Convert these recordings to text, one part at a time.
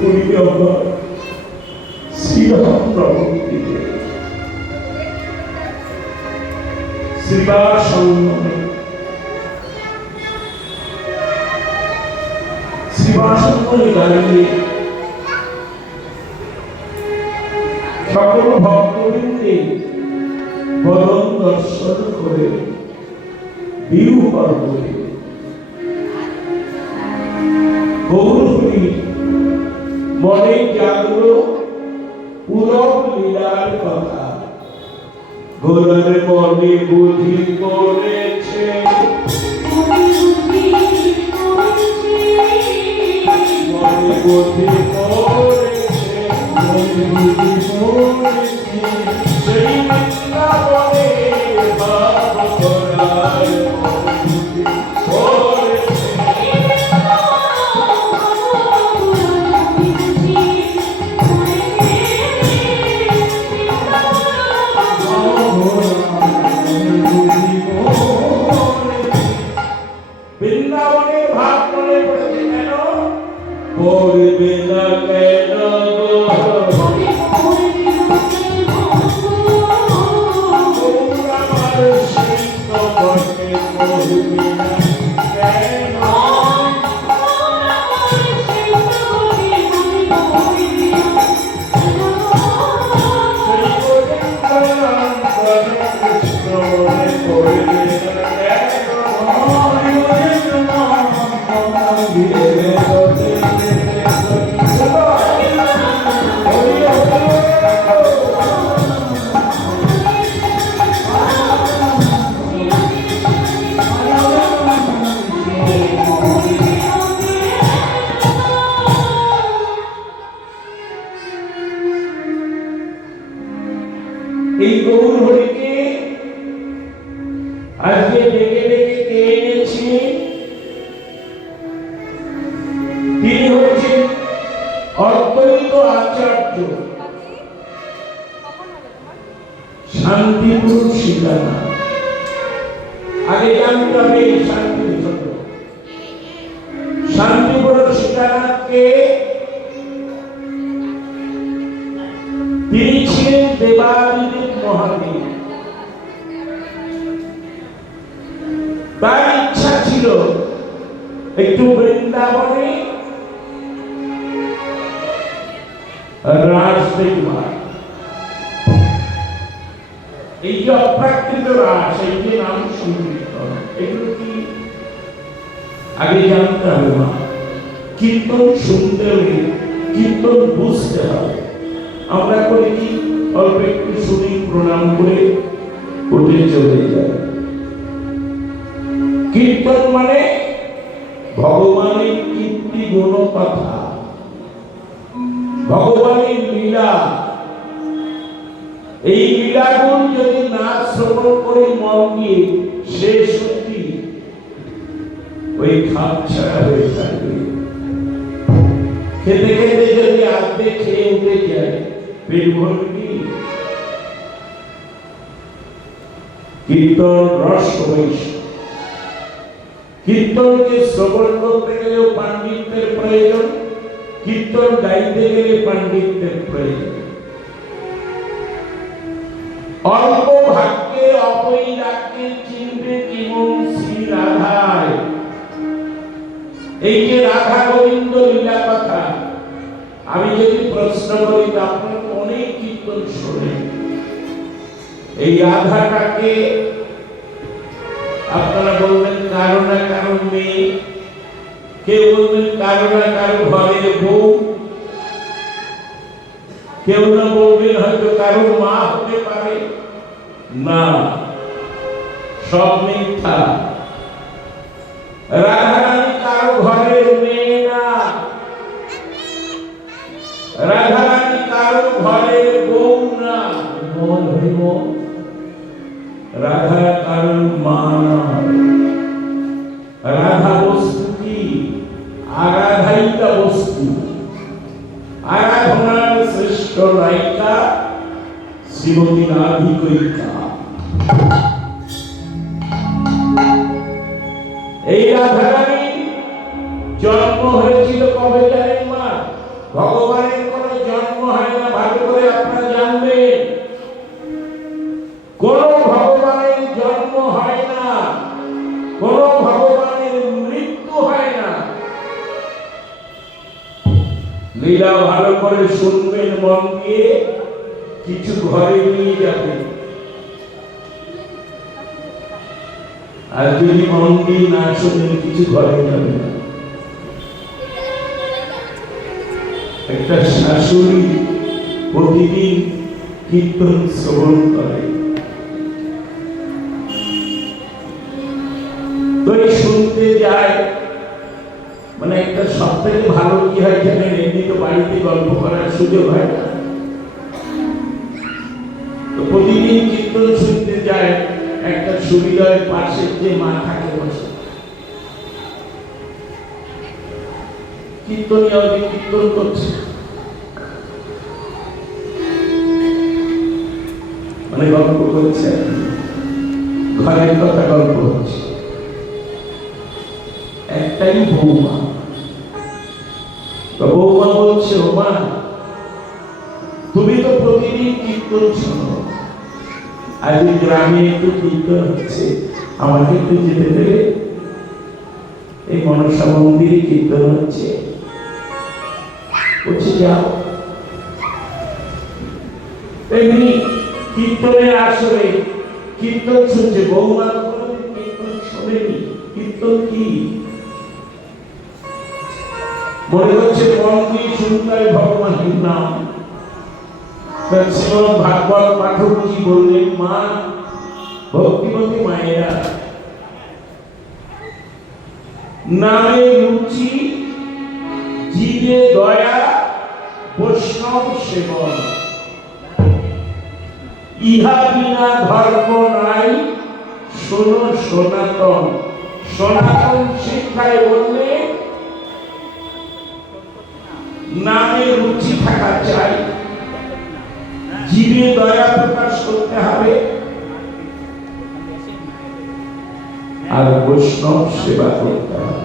করিবে আমার শ্রীরাম প্রভুকে শ্রীবাসঙ্গমে দাঁড়িয়ে সকল ভক্তবৃন্দে বদন দর্শন করে বিহু পর্বতে গৌরহরি মনে জাগলো পুরব লীলার কথা। গোলার মনে বুঝি পড়েছে মনে বুঝি পড়েছে সেই বৃন্দাবনে ভাব করার বৃন্দাবনের ভাব মনে পড়েছে কেন? পড়বে না কেন এই গৌরহরিকে আজকে ডেকে ডেকে কে এনেছি? তিনি হচ্ছেন অদ্বৈত আচার্য শান্তিপুর সীতানাথ। আগে জানতে হবে শান্তিপুর সীতানাথকে তিনি ছিলেন দেবাদিদেব মহাদেব। তার ইচ্ছা ছিল একটু বৃন্দাবনে রাস দেখবার। এই যে অপ্রাকৃত রাস, এই যে নাম সংকীর্তন, এগুলো কি আগে জানতে হবে না। কীর্তন শুনতে হবে, কীর্তন বুঝতে হবে। আমরা করি কি অল্প একটু শুনি, প্রণাম করে উঠে চলে যাই। কীর্তন মানে ভগবানের কীর্তি গুণ কথা, ভগবানের লীলা। এই লীলাগুণ যদি না শ্রবণ করে মন দিয়ে, সে সত্যি ওই খাপ ছাড়া হয়ে থাকবে। খেতে খেতে যদি আধে খেয়ে উঠে যায়, পেট ভর্তি। কীর্তন রস বৈশ্য। কীর্তনকে শ্রবণ করতে গেলেও পাণ্ডিত্যের প্রয়োজন, কীর্তন গাইতে গেলে পাণ্ডিত্যের প্রয়োজন। অল্প ভাগ্যে অপৈরাগ্যে চিনবে কেমন শ্রী রাধায়। এই যে রাধা গোবিন্দ লীলা কথা, আমি যদি প্রশ্ন করি, আপনার অনেক কীর্তন শোনেন, এই রাধাটাকে আপনারা বলবেন কারো না কারো মেয়ে, কেউ বলবেন কারো না কারো ঘরের বউ, কেউ না বলবেন হয়তো কারো মা হতে পারে। না, সব মিথ্যা। রাধারানী কারো ঘরের মেয়ে না, রাধারানী কারো ঘরের বউ না। রাধা কারো মা না। রাধা বস্তু কি? আরাধাইকা বস্তু। আরাধনার শ্রেষ্ঠ নায়িকা শ্রীমতী রাধিকা। এই রাধারানী জন্ম হয়েছিল কবে জানেন মা? ভগবানের কোনো জন্ম হয় না, ভালো করে আপনারা জানবেন। কোন ভগবানের জন্ম হয় না, কোন ভগবানের মৃত্যু হয় না। লীলা ভালো করে শুনবেন মন দিয়ে, কিছু ঘরে নিয়ে যাবেন। আর যদি মন দিয়ে না শুনেন, কিছু ঘরে যাবে না। একটা শাশুড়ি প্রতিদিন কীর্তন শ্রবণ করে, তো শুনতে যায়। মানে একটা সব থেকে ভালো কি হয় জানেন, এমনি তো বাড়িতে গল্প করার সুযোগ হয় না, তো প্রতিদিন কীর্তন শুনতে যায়। একটা সুবিধার পাশে যে মা থাকে বসে, কীর্তন করছে, মানে গল্প করছে, ঘরের কথা গল্প হচ্ছে। একটাই বৌমা, বৌমা বলছে, ও মা, তুমি তো প্রতিদিন কীর্তন শোনো, আজ গ্রামে একটু কীর্তন হচ্ছে, আমাকে একটু যেতে দেবে? এই মনসা মন্দিরে কীর্তন হচ্ছে। বলছে যাও। এমনি কীর্তনের আসরে কীর্তন শুনছে, বৌমা কীর্তন শোনেনি। কীর্তন কি মনে হচ্ছে, মন দিয়ে শুনতে হয় ভগবানের নাম। শ্রীমদ্ ভাগবত পাঠকজি বললেন, মা, ভক্তিমতী মায়েরা, নামে রুচি, জীবে দয়া, বৈষ্ণব সেবন, ইহা বিনা ধর্ম নাই, শোনো সনাতন। সনাতন শিক্ষায় বললে নামে রুচি থাকা চাই, জীবে দয়া প্রকাশ করতে হবে, আর বৈষ্ণব সেবা করতে হবে।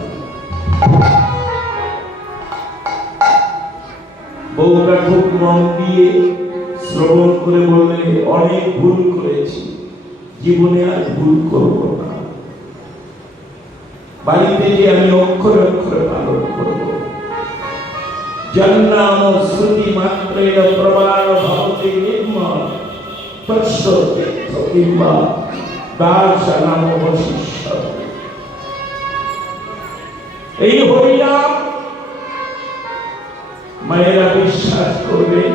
বউটা খুব মন দিয়ে শ্রবণ করে বললে, অনেক ভুল করেছি, জীবনে আর ভুল করব না। বাড়িতে যে আমি অক্ষরে অক্ষরে পালন করব। জন্নাম শ্রুতি মাত্রেণ প্রমাণ ভবতি নির্মল, তস্য কিংবা দার্শনাম বশিষ্ঠ। এই হরিনাম মায়েরা বিশ্বাস করবেন,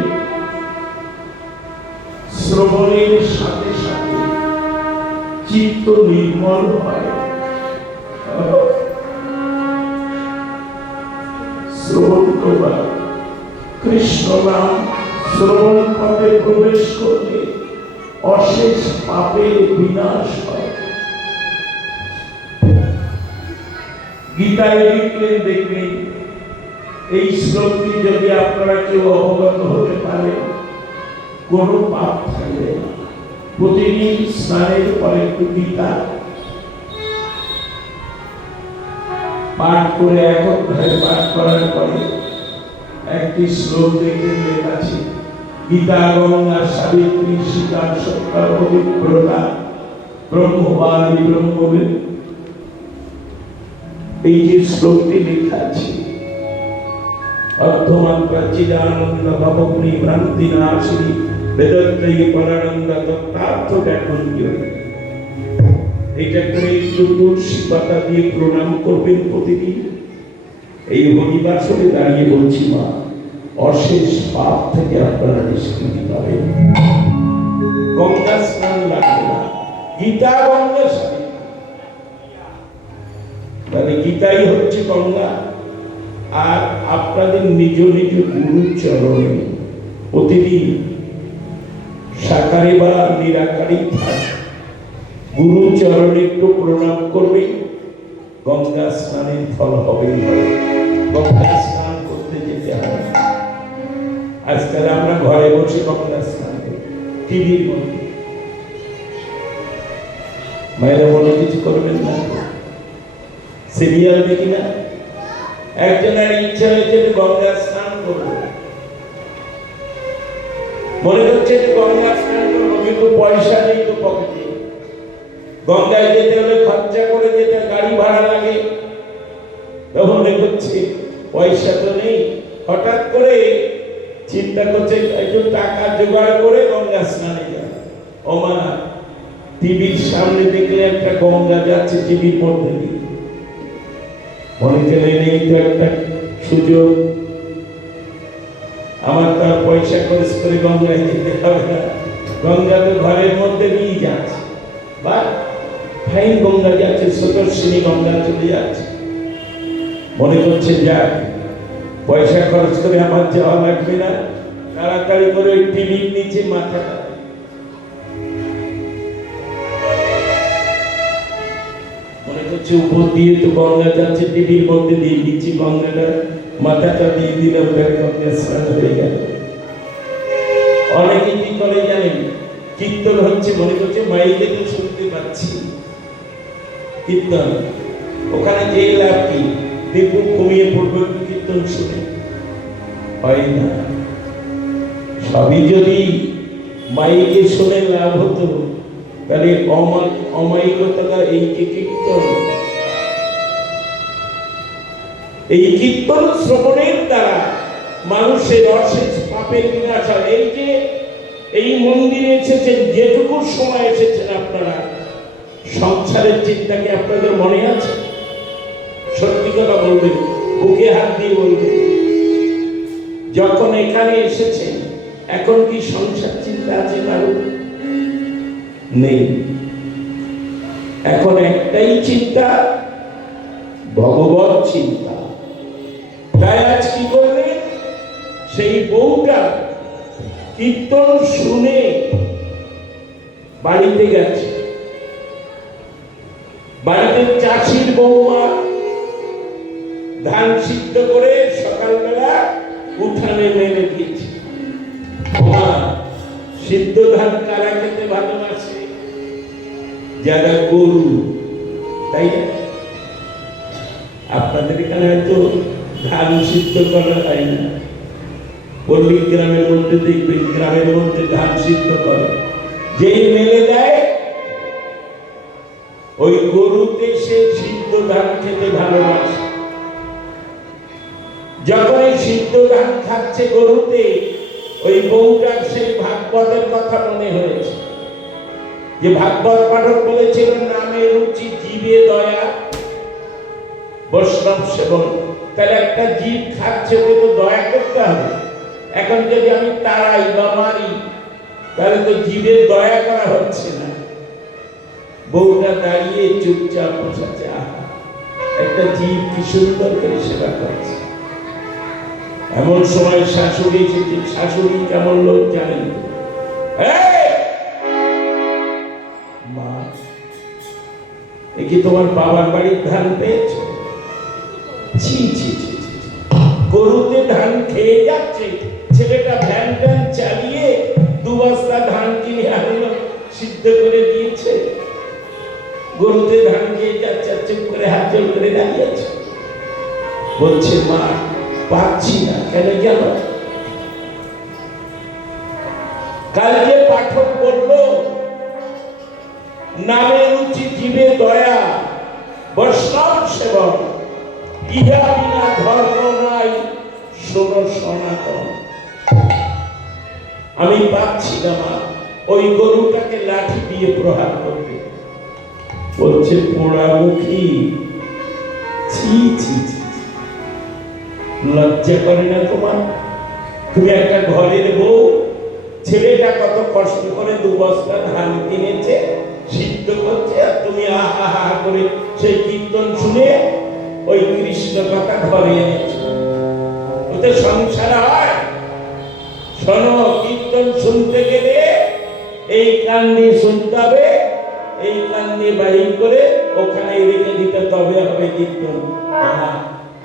শ্রবণের সাথে সাথে চিত্ত নির্মল হয়। শ্রবণ করবা, কৃষ্ণ নাম শ্রবণ পথে প্রবেশ করলে অশেষ পাপের বিনাশ হয়। গীতায় লিখলেন, দেখবেন এই শ্লোকটি যদি আপনারা কেউ অবগত হতে পারেন, কোন পাপ থাকবে না। প্রতিদিন স্নানের পরে একটু গীতা পাঠ করে, এক অধ্যায় পাঠ করার পরে একটি শ্লোক দেখবেন লেখা আছে, গীতা গঙ্গা সাবিত্রী সীতা সত্তা পবিত্রতা ব্রহ্মবাদী ব্রহ্মবেদ। এই যে শ্লোকটি লেখা আছে, অর্ধমান প্রাচীরানন্দ ভবগ্নি ভ্রান্তি নাশিনী বেদত্রয়ী পরানন্দ তত্ত্বার্থ ব্যাকুঞ্জয়। এটা করে একটু তুলসী পাতা দিয়ে প্রণাম করবেন প্রতিদিন। এই হরিবাসরে দাঁড়িয়ে বলছি, মা, অশেষ পাপ থেকে আপনারা নিষ্কৃতি পাবেন। গঙ্গা স্নান লাগবে না, গীতা গঙ্গা সাথে, মানে গীতাই হচ্ছে গঙ্গা। আর আপনাদের নিজ নিজ গুরু চরণে প্রতিদিন সাকারে বা নিরাকারী থাক, গুরু চরণে একটু প্রণাম করবে, গঙ্গা স্নানের ফল হবে। গঙ্গা স্নান করতে যেতে হবে। আজকাল আমরা ঘরে বসে গঙ্গা স্নান করি, টিভির মধ্যে। মায়েরা মনে কিছু করবেন না, সিরিয়াল দেখি না। একজনের ইচ্ছা হয়েছে গঙ্গা স্নান করবো, মনে হচ্ছে যে গঙ্গা স্নান করবো, কিন্তু পয়সা নেই তো পকেটে। গঙ্গায় যেতে হলে খরচা করে যেতে, গাড়ি ভাড়া লাগে। মনে হচ্ছে পয়সা তো নেই। হঠাৎ করে চিন্তা করছে একটু টাকা জোগাড় করে গঙ্গা স্নানে যায়। ওমা, টিভির সামনে দেখলে একটা গঙ্গা যাচ্ছে, টিভির মধ্যে দিয়ে মনে গেলে নেই তো একটা সুযোগ, আমার তার পয়সা খরচ করে গঙ্গায় যেতে হবে না, গঙ্গা তো ঘরের মধ্যে নিয়ে যাচ্ছে। বা ফাইন গঙ্গা যাচ্ছে, স্রোতস্বিনী গঙ্গা চলে যাচ্ছে। মনে করছে যাক, পয়সা খরচ করে আমার যাওয়া লাগবে না, তাড়াতাড়ি করে ওই টিভির নিচে মাথাটা, মনে করছে উপর দিয়ে তো গঙ্গা যাচ্ছে, টিভির মধ্যে দিয়ে নিচে গঙ্গাটা মাথাটা দিয়ে দিলে ওটা গঙ্গা স্নান হয়ে গেল। অনেকে কি করে জানেন, কীর্তন হচ্ছে, মনে করছে মাইকে তো শুনতে পাচ্ছি কীর্তন, ওখানে যে লাভ কি, বিপুল কমিয়ে পড়বে কীর্তন শুনে, হয় না। সবই যদি মাইকে শুনে লাভ হতো, তাহলে অমায়িকতা, এই যে কীর্তন, এই কীর্তন শ্রবণের দ্বারা মানুষের অশেষ পাপের বিনাশ হয়। এই যে এই মন্দিরে এসেছেন, যেটুকু সময় এসেছেন আপনারা, সংসারের চিন্তাকে আপনাদের মনে আছে? সত্যি কথা বলবেন, বুকে হাত দিয়ে বলবেন, যখন এখানে এসেছেন এখন কি সংসার চিন্তা আছে কারো? নেই। এখন একটাই চিন্তা, ভগবত চিন্তা। তাই আজ কি করলেন, সেই বউটা কীর্তন শুনে বাড়িতে গেছে। বাড়িতে চাষির বৌমা ধান সিদ্ধ করে সকালবেলা উঠানে মেরে দিয়েছে। সিদ্ধ ধান কারা খেতে ভালোবাসে? যারা গরু, তাই না? আপনাদের এখানে হয়তো ধান সিদ্ধ করা হয় না, পল্লী গ্রামের মধ্যে দেখবেন, গ্রামের মধ্যে ধান সিদ্ধ করে, যেই মেলে দেয় ওই গরুতে সে সিদ্ধ ধান খেতে ভালোবাসে। যখন এই সিদ্ধ ধান খাচ্ছে গরুতে, ওই বউটার সেই ভাগবতের কথা মনে হয়েছে, যে ভাগবত পাঠক বলেছিলেন, নামে রুচি জীবে দয়া বৈষ্ণব সেবন। তাহলে একটা জীব খাচ্ছে, ওকে তো দয়া করতে হবে। এখন যদি আমি তাড়াই বা মারি, তাহলে তো জীবের দয়া করা হচ্ছে না। বউটা দাঁড়িয়ে চুপচাপ বসাচ্ছে, একটা জীব কি সুন্দর করে সেবা করছে। এমন সময় শাশুড়ি এসেছে। শাশুড়ি কেমন লোক জানেন? মা, এ কি তোমার বাবার বাড়ির ধান পেয়েছ? ছি ছি ছি, গরুতে ধান খেয়ে যাচ্ছে। ছেলেটা ভ্যান ট্যান চালিয়ে 2 বস্তা ধান কিনে আনলো, সিদ্ধ করে দিয়েছে। গরুতে ধান খেয়ে যাচ্ছে, চুপ করে হাত জোড় করে দাঁড়িয়েছে। বলছে, মা পাচ্ছি না। কেন গেল? কাল যে পাঠক বলল, নামে রুচি জীবে দয়া বৈষ্ণব সেবন, ইহা বিনা ধর্ম নাই শোনো সনাতন। আমি পাচ্ছি না মা, ওই গরুটাকে লাঠি দিয়ে প্রহার করবে। বলছে, পোড়ামুখী, ছি ছি ছি, লজ্জা করে না তোমার? তুমি একটা ঘরের বউ, ছেলেটা কত কষ্ট করে 2 বস্তা ধান কিনেছে, সিদ্ধ করছে, আর তুমি আহা হা করে সেই কীর্তন শুনে ওই কৃষ্ণ কথা ঘরে এনেছো। ওতে সংসার হয়? শোনো, কীর্তন শুনতে গেলে এই কান দিয়ে শুনতে হবে, এই কান দিয়ে বাহির করে ওখানে রেখে দিতে, তবে হবে কীর্তন।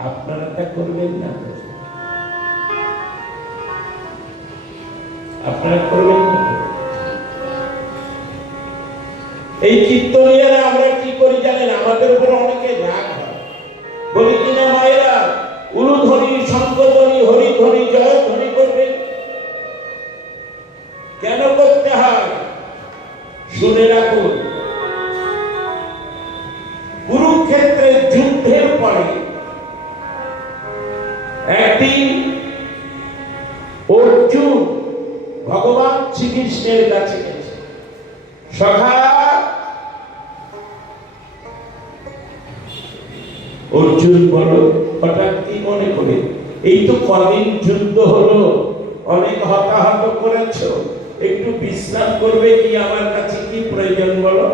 আপনারা তা করবেন না, আপনারা করবেন না। এই কীর্তনিয়ারা আমরা কি করি জানেন? আমাদের উপর অনেকে রাগ হয়, বলি কিনা মায়েরা, উলুধ্বনি, শঙ্খধ্বনি, হরিধ্বনি কুরুক্ষেত্রের যুদ্ধের পরে একদিন অর্জুন ভগবান শ্রীকৃষ্ণের কাছে গেছে। সখা, অর্জুন বলো হঠাৎ কি মনে করে? এই তো কদিন যুদ্ধ হলো, অনেক হতাহত করেছো, একটু বিশ্রাম করবে কি? আমার কাছে কি প্রয়োজন বলো?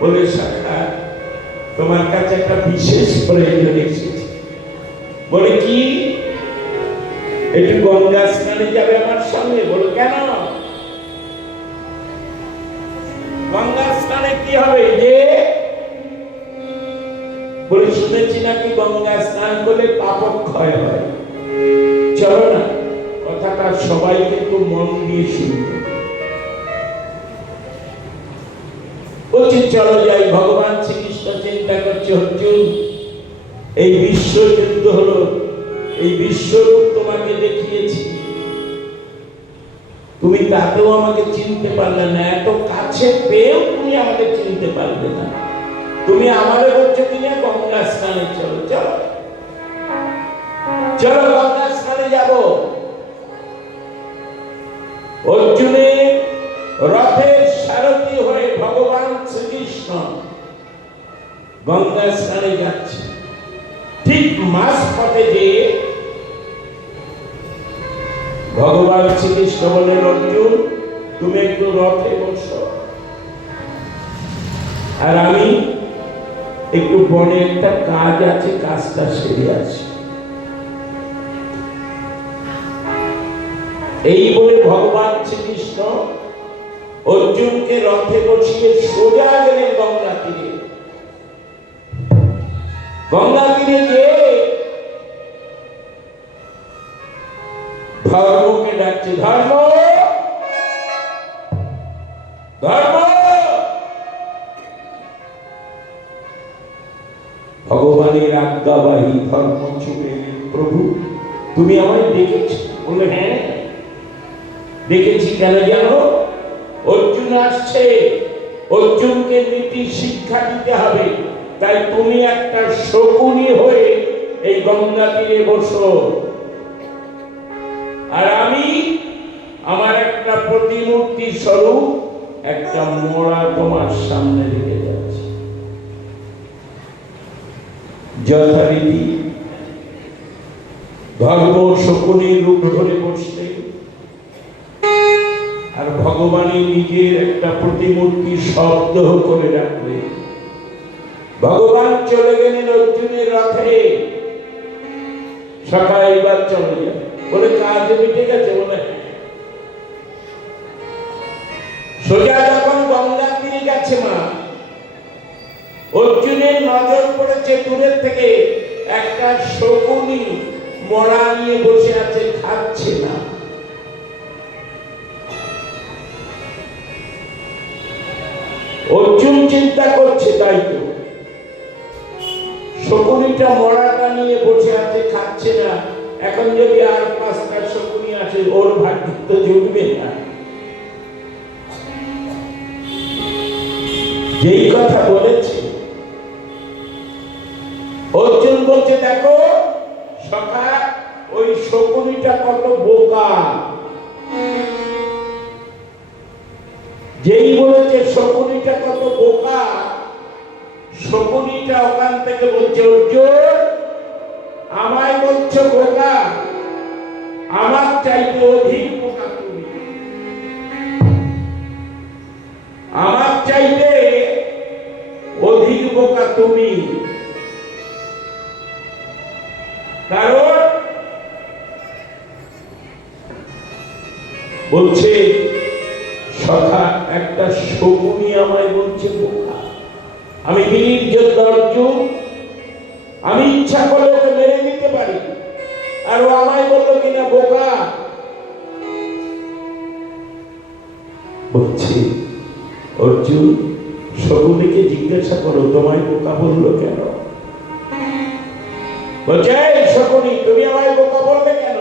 বলে সখা, তোমার কাছে একটা বিশেষ প্রয়োজন এসেছে। বলে কি? একটু গঙ্গা স্নানে যাবে আমার সঙ্গে? বলো কেন? গঙ্গা স্নানে কি হবে? যে বলে শুনেছি নাকি গঙ্গা স্নান করলে পাপ ক্ষয় হয়। চলো না, কথাটা সবাই কিন্তু মন দিয়ে শুনবে। বলছি চলো যাই। ভগবান শ্রীকৃষ্ণ চিন্তা করছে, অর্জুন এই বিশ্ব যুদ্ধ হলো, এই বিশ্বরূপ তোমাকে দেখিয়েছি, তুমি তাতেও আমাকে চিনতে পারলে না। এত কাছে পেয়েও তুমি আমাকে চিনতে পারবে না। তুমি আমাদের বলছো কিনা গঙ্গা স্নানে চলো। চলো চলো গঙ্গা স্নানে যাব। অর্জুনের রথের সারথি হয়ে ভগবান শ্রীকৃষ্ণ গঙ্গা স্নানে যাচ্ছে। ঠিক মাঝ পথে যে ভগবান শ্রীকৃষ্ণ বলেন, অর্জুন তুমি একটু রথে বসো, আর আমি একটু বনে একটা কাজ আছে, কাজটা সেরে আছি। এই বলে ভগবান শ্রীকৃষ্ণ অর্জুনকে রথে বসিয়ে সোজা গেলেন গঙ্গা তীরে। গঙ্গা তীরে গিয়ে ধর্মকে ডাকছে, ধর্ম ধর্ম। ভগবানের আজ্ঞাবাহী ধর্ম ছুটে, প্রভু তুমি আমায় ডেকেছ? বললে হ্যাঁ ডেকেছি। কেন জানো? অর্জুন আসছে, অর্জুনকে নীতি শিক্ষা দিতে হবে, তাই তুমি একটা শকুনি হয়ে এই গঙ্গা তীরে বসো, আর আমি আমার একটা প্রতিমূর্তি স্বরূপ একটা মোড়া তোমার সামনে রেখে যাচ্ছি। যথারীতি ধর্ম শকুনির রূপ ধরে বসলে, আর ভগবানের নিজের একটা প্রতিমূর্তি শব্দ করে রাখলে। ভগবান চলে গেলেন অর্জুনের রথে। সকাল এবার চলে যায়। বলে কাজ মিটে গেছে? বলে সোজা যখন গঙ্গা তীরে গেছে মা, অর্জুনের নজর পড়েছে দূরের থেকে একটা শকুনি মরা নিয়ে বসে আছে, খাচ্ছে না। অর্জুন চিন্তা করছে, তাই তো শকুনিটা মরাটা নিয়ে বসে আছে, খাচ্ছে না। এখন যদি আর 5টা শকুনি আসে, ওর ভাগ্য তো জুটবে না। যেই কথা বলেছে অর্জুন বলছে, দেখো সখা, ওই শকুনিটা কত বোকা। যেই বলেছে শকুনিটা কত বোকা, শকুনিটা ওখান থেকে বলছে, অর্জুন আমায় বলছো বোকা? আমার চাইতে অধিক বোকা তুমি, আমার চাইতে অধিক বোকা তুমি। কারণ বলছে সখা, একটা শকুনি আমায় বলছে বোকা। আমি বীর যোদ্ধা অর্জুন, আমি ইচ্ছা করলে ওকে মেরে দিতে পারি, আর ও আমায় বললো কিনা বোকা। বলছে অর্জুন, শকুনিকে জিজ্ঞাসা করো তোমায় বোকা বললো কেন? বলছে শকুনি, তুমি আমায় বোকা বললে কেন?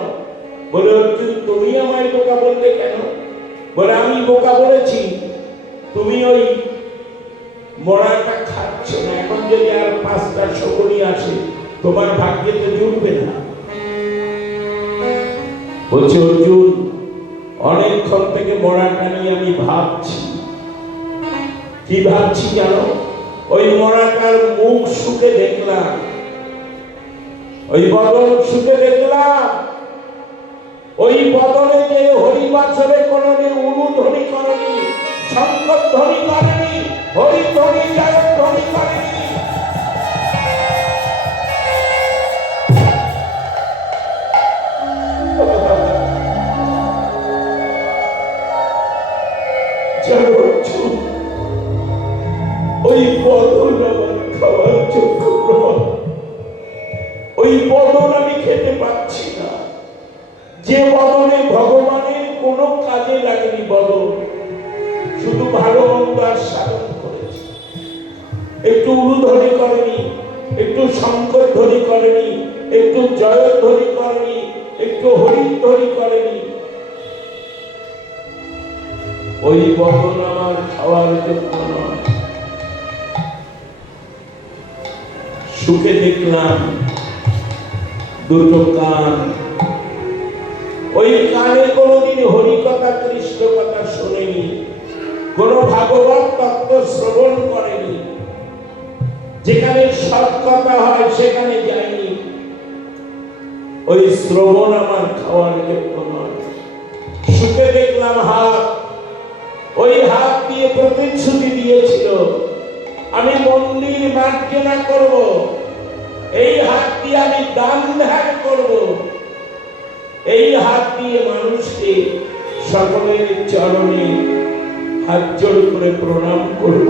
বলে অর্জুন, তুমি আমায় বোকা বললে কেন? বলে আমি বোকা বলেছি তুমি ওই মরাটা খাচ্ছ না, এখন যদি আর 5টা শকুনি আসে তোমার ভাগ্যে তো জুটবে না। বলছে অর্জুন, অনেকক্ষণ থেকে মরাটা নিয়ে আমি ভাবছি। কি ভাবছি জানো? ওই মরাটার মুখ শুকে দেখলাম, ওই বদন শুকে দেখলাম। ওই বদনে যে হরিবাসরে কোনদিন উলুধ্বনি করেনি, শঙ্খধ্বনি করেনি, হরিধ্বনি জয়ধ্বনি করেনি। ওই বদন আমার খাওয়ার যোগ্য নয়, ওই বদন আমি খেতে পাচ্ছি না। যে বদনে ভগবানের কোনো কাজে লাগেনি, বদন শুধু ভালো মন্দ সাধন করেছে। একটু উলুধ্বনি করেনি, একটু শঙ্খধ্বনি করেনি, একটু জয়ধ্বনি করেনি, একটু হরিধ্বনি করেনি। ওই বদন আমার খাওয়ার যোগ্য নয়। সুখে দেখলাম দুটো কান, ওই কানে কোনদিন হরি কথা কৃষ্ণ কথা শোনেনি, কোন ভাগবত তত্ত্ব শ্রবণ করেনি, যেখানে সৎ কথা হয় সেখানে যায়নি। ওই শ্রবণ আমার খাওয়ার যোগ্য নয়। সুখে দেখলাম হাত, ওই হাত দিয়ে প্রতিশ্রুতি দিয়েছিল আমি মন্দির মার্জনা করব, এই হাত দিয়ে আমি দান ধ্যান করব, এই হাত দিয়ে মানুষকে সকলের চরণে হাত জোড় করে প্রণাম করব,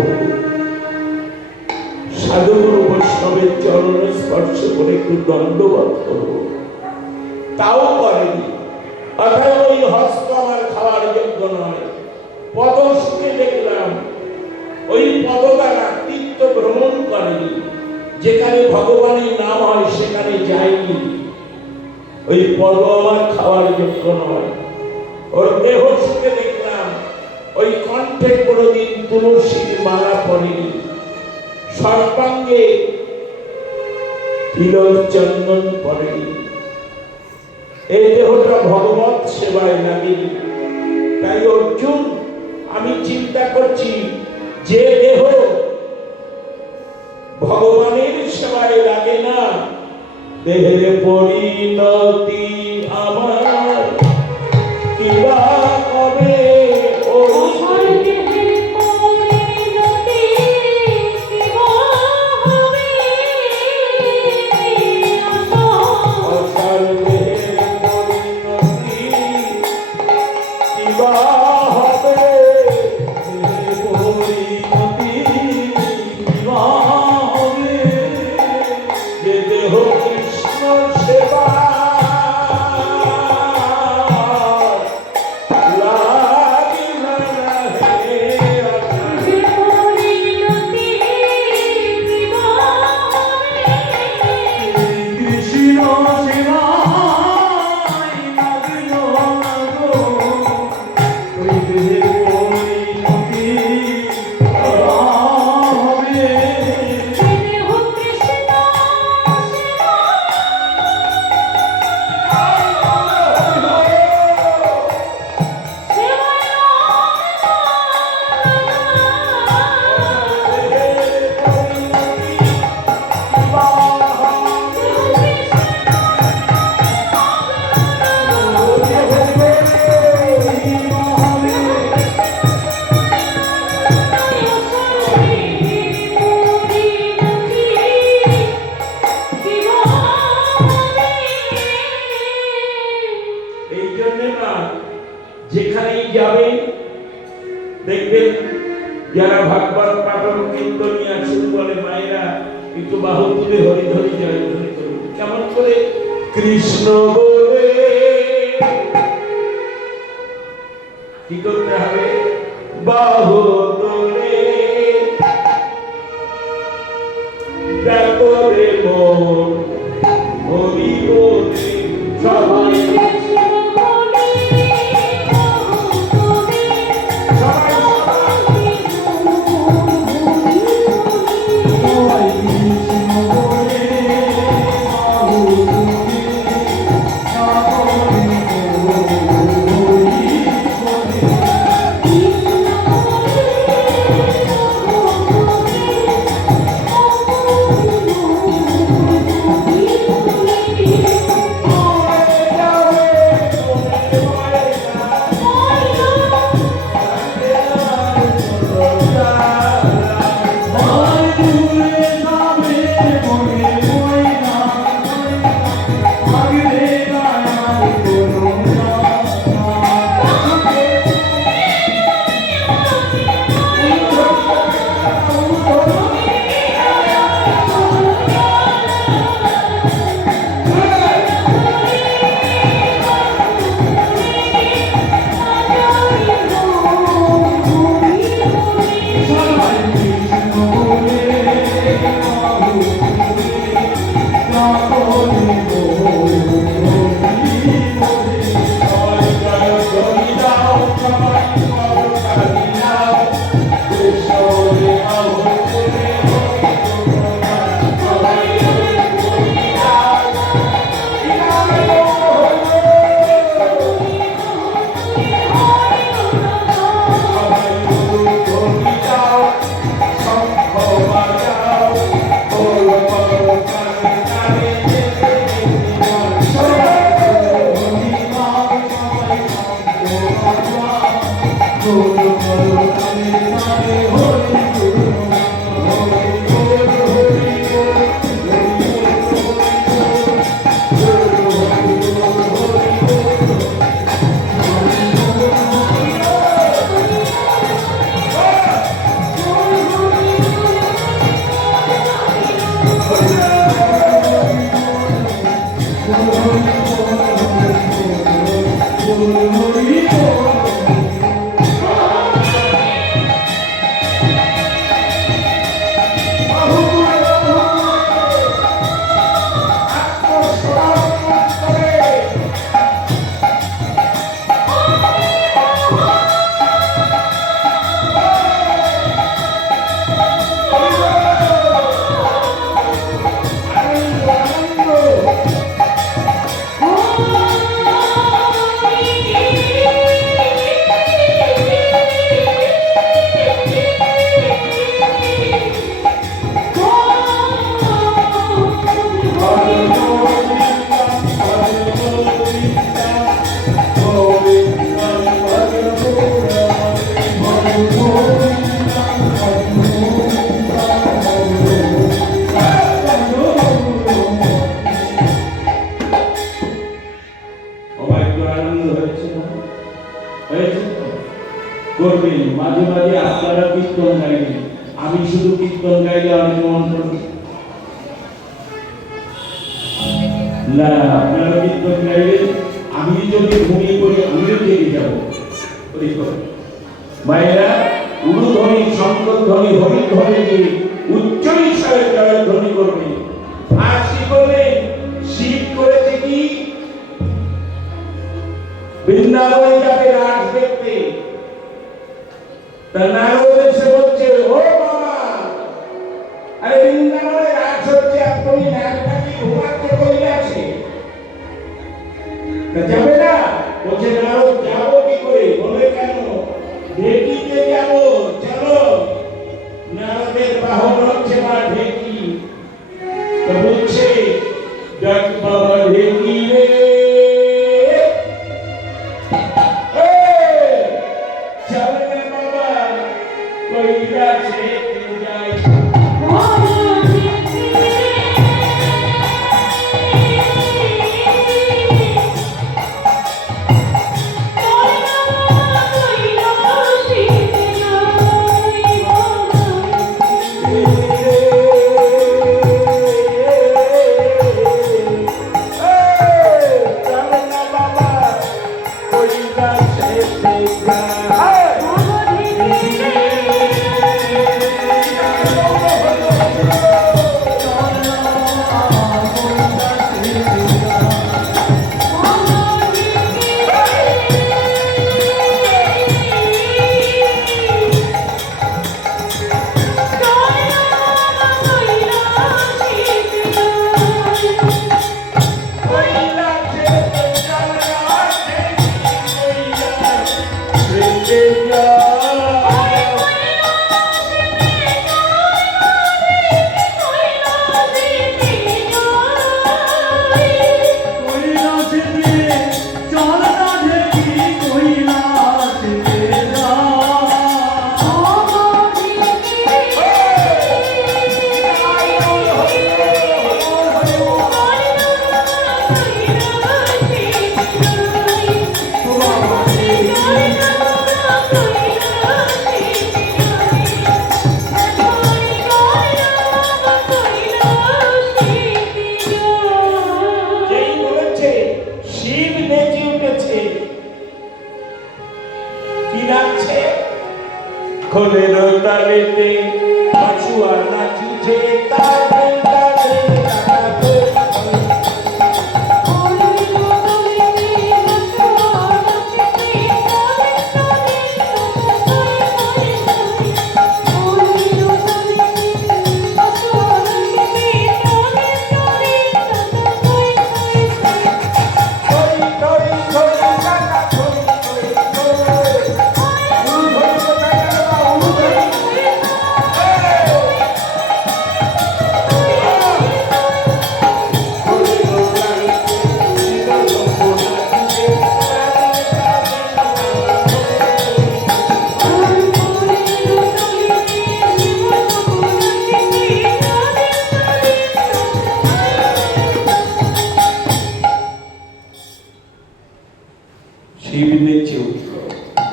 সাধুগুরু বৈষ্ণবের চরণ স্পর্শ করে একটু দণ্ডবোধ করব, তাও করেনি। অর্থাৎ ওই হস্ত আমার খাওয়ার যোগ্য নয়। পদ সুখে দেখলাম, ওই পদ দ্বারা তীর্থ ভ্রমণ করেনি, যেখানে ভগবানের নাম হয় সেখানে যায়নি। ওই পদ আমার খাওয়ার যোগ্য নয়। ওর দেহ সুখে দেখলাম, ওই কণ্ঠে কোনদিন তুলসীর মালা পড়েনি, সর্বাঙ্গে তিলক চন্দন পড়েনি। এই দেহটা ভগবত সেবায় লাগেনি। তাই অর্জুন, আমি চিন্তা করছি যে দেহ ভগবানের সেবায় লাগে না, দেহের পরিণতি আমার কিবা হবে। যেখানেই যাবেন দেখবেন যারা ভাগবত পাঠক কীর্তনিয়া শুরু বলে, মায়েরা একটু বাহু তুলে হরিধরি জয়ধ্বনি করুন। কেমন করে? কৃষ্ণ বলে কি করতে হবে? বাহু তুলে ব্যাপরে মন হরি বলে সবাই Oh, করবেন মাঝে মাঝে আপনারা কীর্তন গাইবেন, আমি শুধু কীর্তন গাইলে অনেক মন্ত্র না, আপনারা কীর্তন গাইবেন, আমি যদি ঘুমিয়ে পড়ি আমিও জেগে যাব। মায়েরা উরুধ্বনি, শঙ্করধ্বনি, হরিধ্বনি দিয়ে উচ্চ ঈশ্বরে জয়ধ্বনি করবে। আজ কি করলেন? শিব করেছে কি বৃন্দাবনে যাবে রাজ দেখতে, নারদ এসে বলছে, ও বাবা, আরে বৃন্দাবনে রাজ হচ্ছে, আপনি নারদাকে ঘুমাতে কই আছে, যাবে না? বলছে নারদ, যাবো কি করে? বলে কেন? ঢেকিতে যাবো, চলো। নারদের বাহন হচ্ছে মা ঢেকি। তো বলছে, ডাক বাবা ঢেকি রে, খোলের তালেতে হাসুয়া নাচিছে, তালে তালে নাচাতে।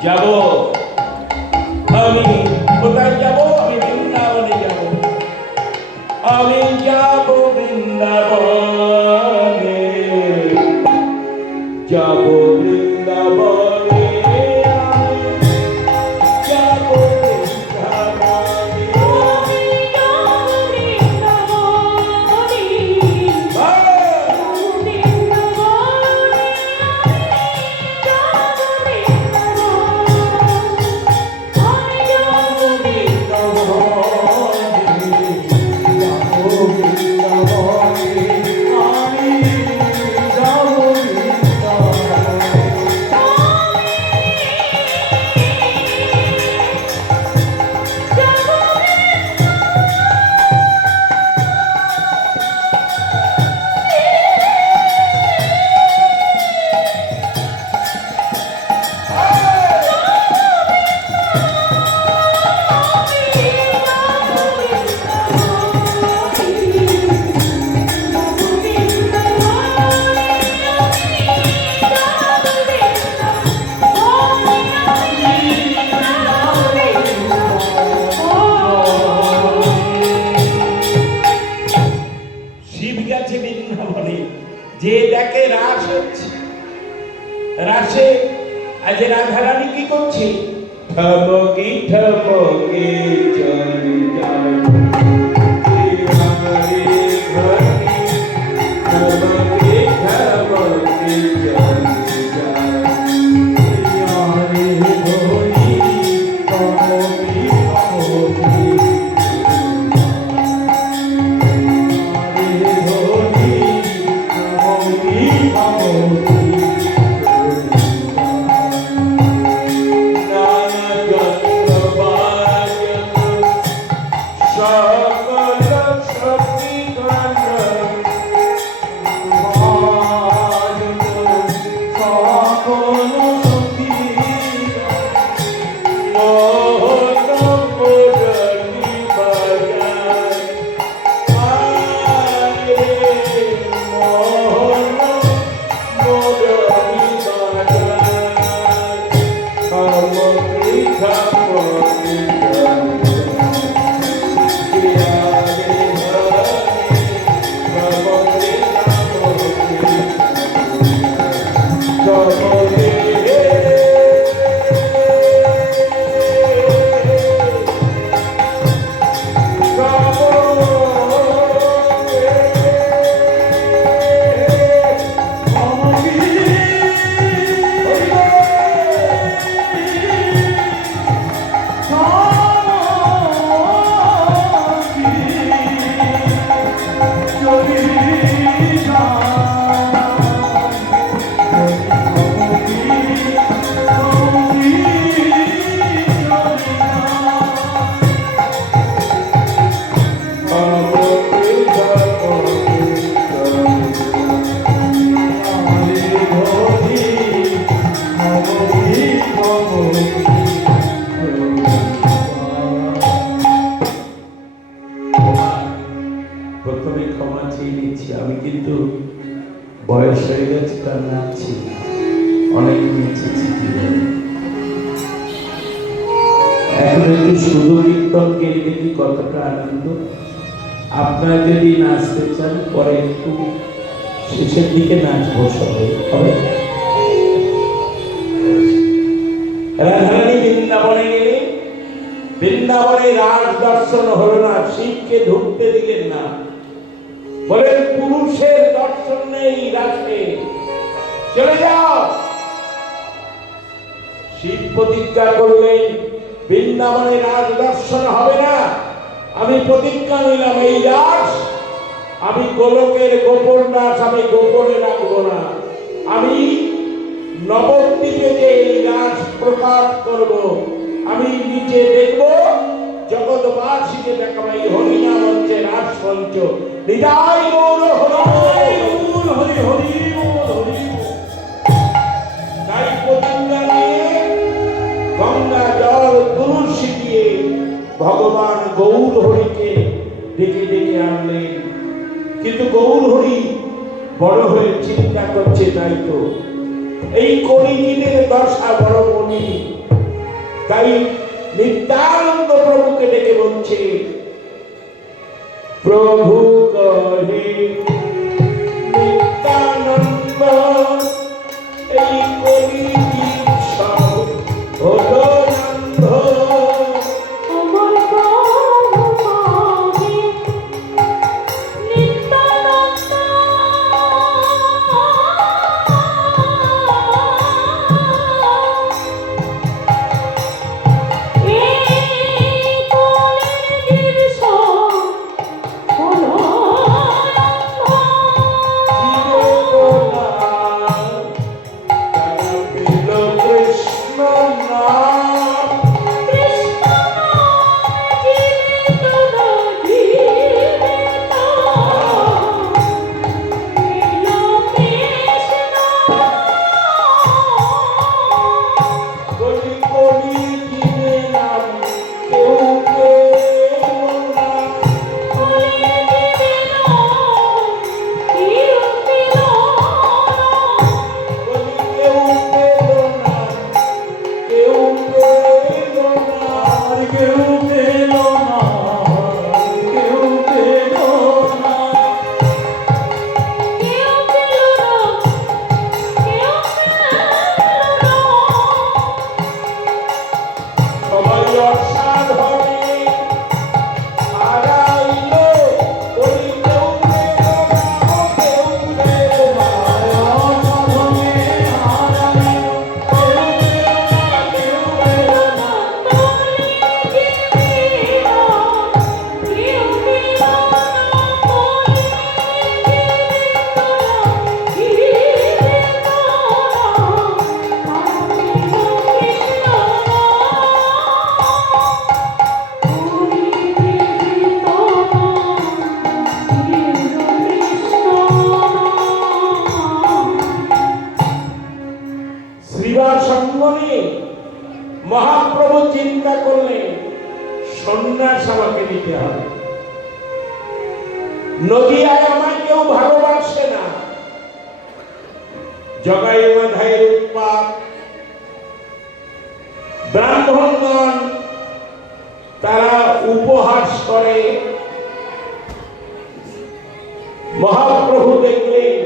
যাব আমি কোথায় যাব? আমি বৃন্দাবনে যাব, আমি যাব শিব গেছে বৃন্দাবনে, যে দেখে রাস হচ্ছে, রাসে আজ রাধারানী কি করছে? ঠমকি ঠমকি চলে যায় ঠমকি ঠমকি চলে যায় রে ধরি ঠমকি ঠমকি রে ধরি ঠমকি ঠমকি প্রথমে ক্ষমা চেয়ে নিচ্ছি, আমি কিন্তু বয়স হয়ে গেছে তার নাচছি, অনেক নেচেছি জীবনে। এখন একটু শুধু কীর্তন গেলে দেখি কতটা আনন্দ। আপনারা যদি নাচতে চান পরে একটু শেষের দিকে নাচবো সবাই, হবে? রাধারানী বৃন্দাবনে গেলে বৃন্দাবনে রাজ দর্শন হলো না, শিবকে ঢুকতে দিলেন না, বলেন পুরুষের দর্শন নেই রাজকে, চলে যাও। শিব প্রতিজ্ঞা করলেন বৃন্দাবনে রাজ দর্শন হবে না। আমি প্রতিজ্ঞা নিলাম এই রাস আমি গোলকের গোপন রাস আমি গোপনে রাখবো না। আমি নবদ্বীপে যে এই রাস প্রকাশ করব, আমি নিচে দেখব জগৎবাসীকে দেখাবো এই হরিনাম হচ্ছে রাস মঞ্চ। নিতাই গৌর হরি হরি হরি। তাই প্রতিজ্ঞা নিয়ে গঙ্গা জল তুলসী দিয়ে ভগবান গৌর হরিকে ডেকে ডেকে আনলেন। কিন্তু গৌর হরি বড় হয়ে চিন্তা করছে, তাই তো এই কলিযুগের দশা বড় মনি, তাই নিত্যানন্দ প্রভুকে ডেকে বলছে, প্রভু কহে নিত্যানন্দ এই কলিযুগ সব হলো নন্দ। Oh নিতে হবে। নদিয়ায় আমায় কেউ ভালোবাসে না, জগাই মাধাইয়ের উৎপাত, ব্রাহ্মণগণ তারা উপহাস করে। মহাপ্রভু দেখলেন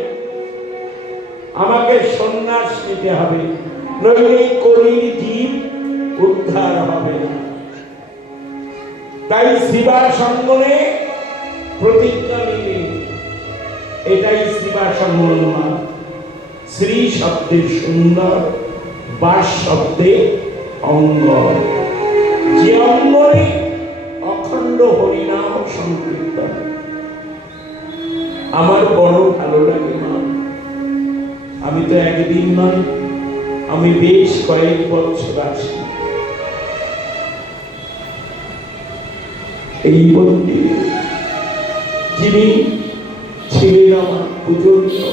আমাকে সন্ন্যাস নিতে হবে, নইলে কলির জীব উদ্ধার হবে না। তাই শিবা সঙ্গনে প্রতিজ্ঞা নিলেন। এটাই শিবা সঙ্গন। শ্রী শব্দের সুন্দর, বাস শব্দে অঙ্গ, যে অঙ্গনে অখণ্ড হরিনাম সংকীর্তন। আমার বড় ভালো লাগে মা। আমি তো একদিন নয়, আমি বেশ কয়েক বছর আছি এই মন্দিরে। যিনি ছিলেন আমার পূজনীয়,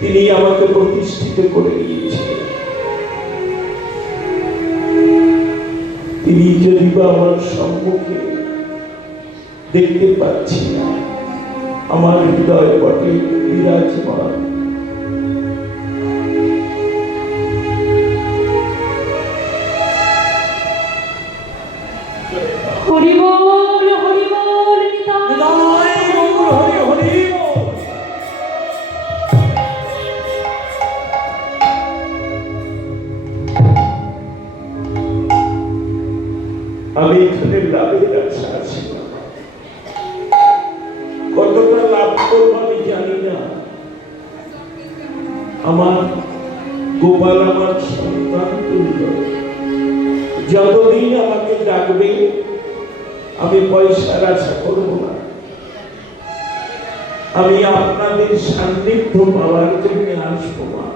তিনি আমাকে প্রতিষ্ঠিত করে দিয়েছিলেন। তিনি যদি বা আমার সম্মুখে দেখতে পাচ্ছি না, আমার হৃদয় পটে বিরাজমান। হরি বল, হরি বল, নিতাই গৌর হরি হরি বল। আমি এখানে লাভের আশা আছি না, কতটা লাভ করবো আমি জানি না। আমার গোপাল আমার সন্তান তুল্য, যতদিন আমাকে ডাকবে আমি পয়সার আশা করব না। আমি আপনাদের সান্নিধ্য পাওয়ার জন্য আসবো না।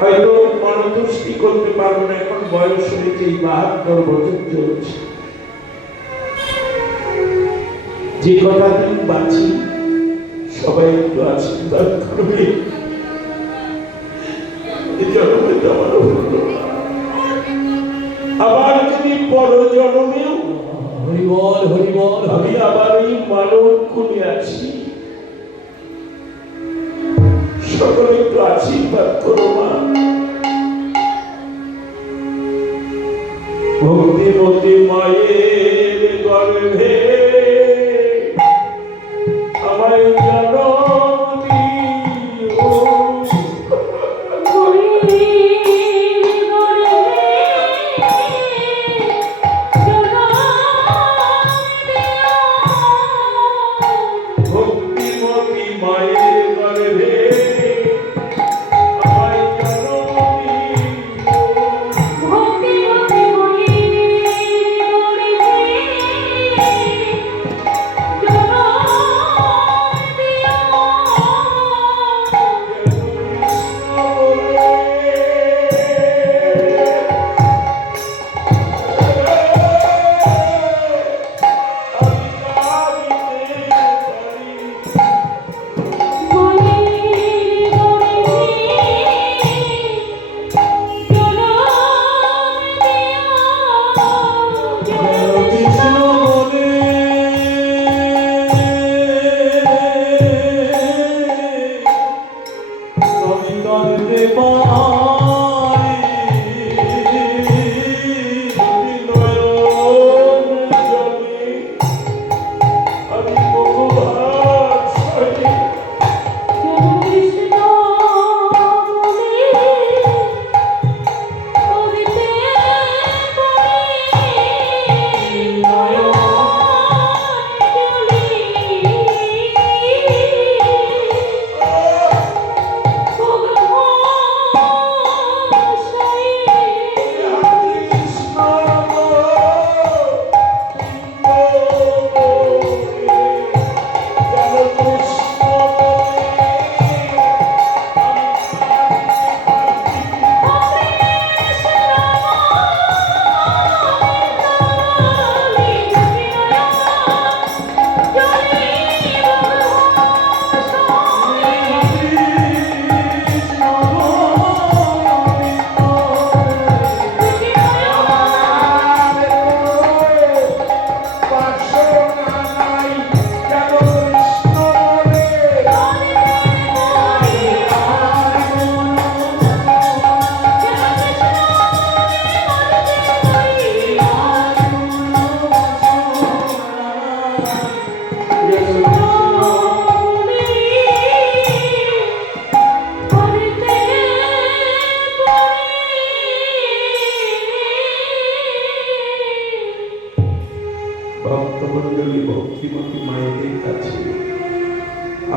হয়তো মনতুষ্টি করতে পারবো না, এখন বয়স হয়েছে, 72 বছর চলছে। যে কথা তুমি বাঁচি, সবাই একটু আশীর্বাদ করবে। জন্মে তো আমার হলো, আবার যদি পরজন্মেও হরি বল, হরি বল, আমি আবার এই মানব কুলে আছি। সকলে একটু আশীর্বাদ করো মা। ভক্তিমতী মায়ের গর্ভে আমায় জনম দিও। ভক্তিমতী মায়ের গর্ভে আমায় জনম দিও।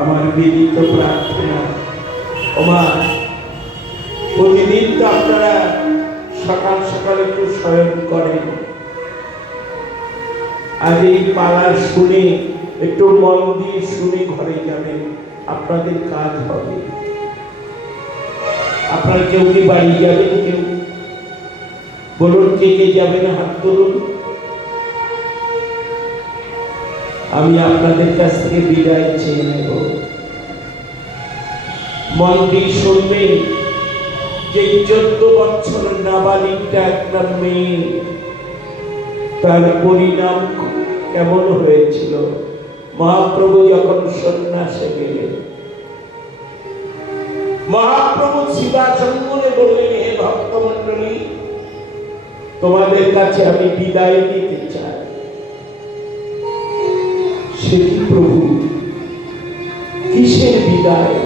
আমার বিনীত প্রার্থনা, ওমা প্রতিদিন তো আপনারা সকাল সকাল একটু শয়ন করেন, আজ এই পালা শুনে একটু মন দিয়ে শুনে ঘরে যাবেন, আপনাদের কাজ হবে। আপনার কেউ কি বাড়ি যাবেন? কেউ বলুন, কে কে যাবেন? হাত তুলুন। আমি আপনাদের কাছ থেকে বিদায় চেয়ে নেব। মন দিয়ে শুনবেন যে 14 বছর নাবালিকা একটা মেয়ে, তার পরিণাম কেমন হয়েছিল। মহাপ্রভু যখন সন্ন্যাসে গেলেন, মহাপ্রভু শিবাসম্মনে বললেন, হে ভক্তমণ্ডলী, তোমাদের কাছে আমি বিদায় নিতে চাই। সে কি প্রভু, কিসের বিদায়?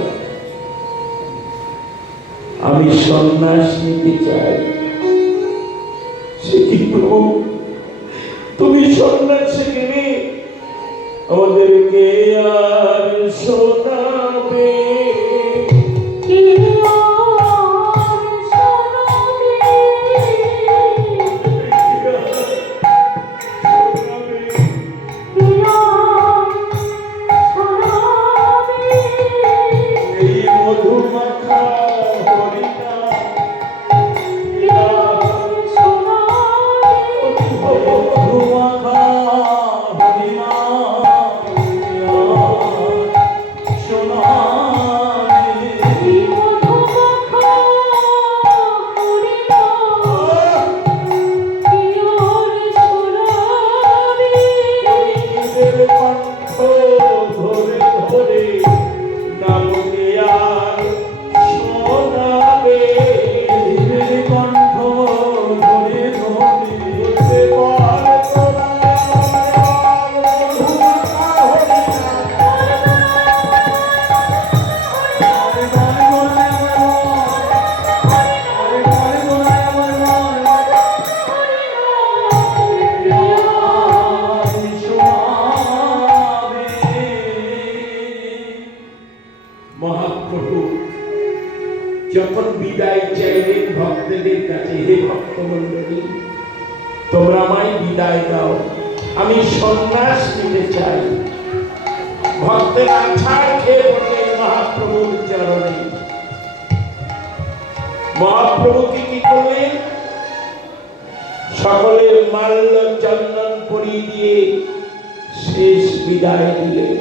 আমি সন্ন্যাস নিতে চাই। সে কি প্রভু, তুমি সন্ন্যাসে গেলে আমাদেরকে আর শোনাবে? যখন বিদায় চাইলেন ভক্তদের কাছে, হে ভক্তমণ্ডলী, তোমরা আমায় বিদায় দাও, আমি সন্ন্যাস নিতে চাই। ভক্তেরা ছাড় খেয়ে পড়লেন মহাপ্রভুর চরণে। মহাপ্রভুকে কি করলেন? সকলের মাল্য চন্দন পরিয়ে দিয়ে শেষ বিদায় দিলেন।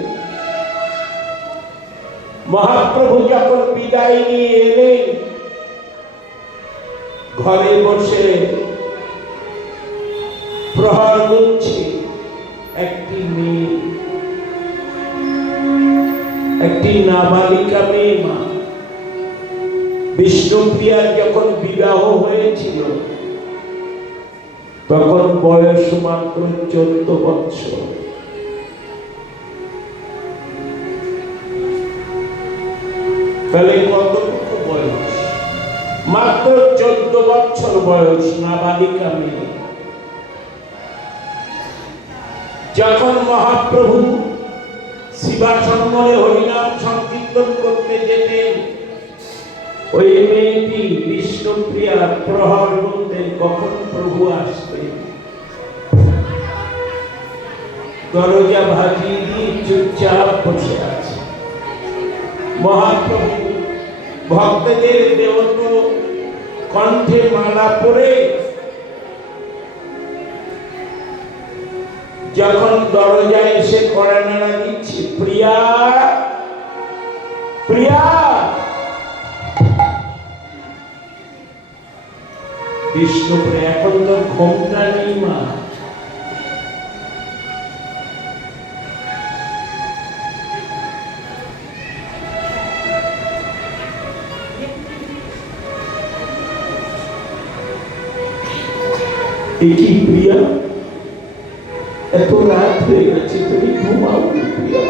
মহাপ্রভু যখন বিদায় নিয়ে এলেন, ঘরে বসে প্রহর গুনছে একটি মেয়ে, একটি নাবালিকা মেয়ে। মা বিষ্ণুপ্রিয়ার যখন বিবাহ হয়েছিল, তখন বয়স মাত্র 14 বছর। তাহলে কতটুকু বয়স? মাত্র 14 বছর বয়স, নাবালিকা মেয়ে। যখন মহাপ্রভু শিবাসম্মনে হরিনাম সংকীর্তন করতে যেতেন, ওই মেয়েটি বিষ্ণুপ্রিয়া প্রহর গুনতেন কখন প্রভু আসবেন। দরজা ভাজিয়ে দিয়ে চুপচাপ বসে আছে। মহাপ্রভু ভক্তদের দেবত কণ্ঠে মালা পরে যখন দরজায় এসে কড়া নাড়া দিচ্ছে, প্রিয়া প্রিয়া, বিষ্ণুপ্রিয়া এখন তো ঘোমটা নেই। মা কি প্রিয়া, এত রাত হয়ে গেছে, তুমি ঘুমাও প্রিয়া।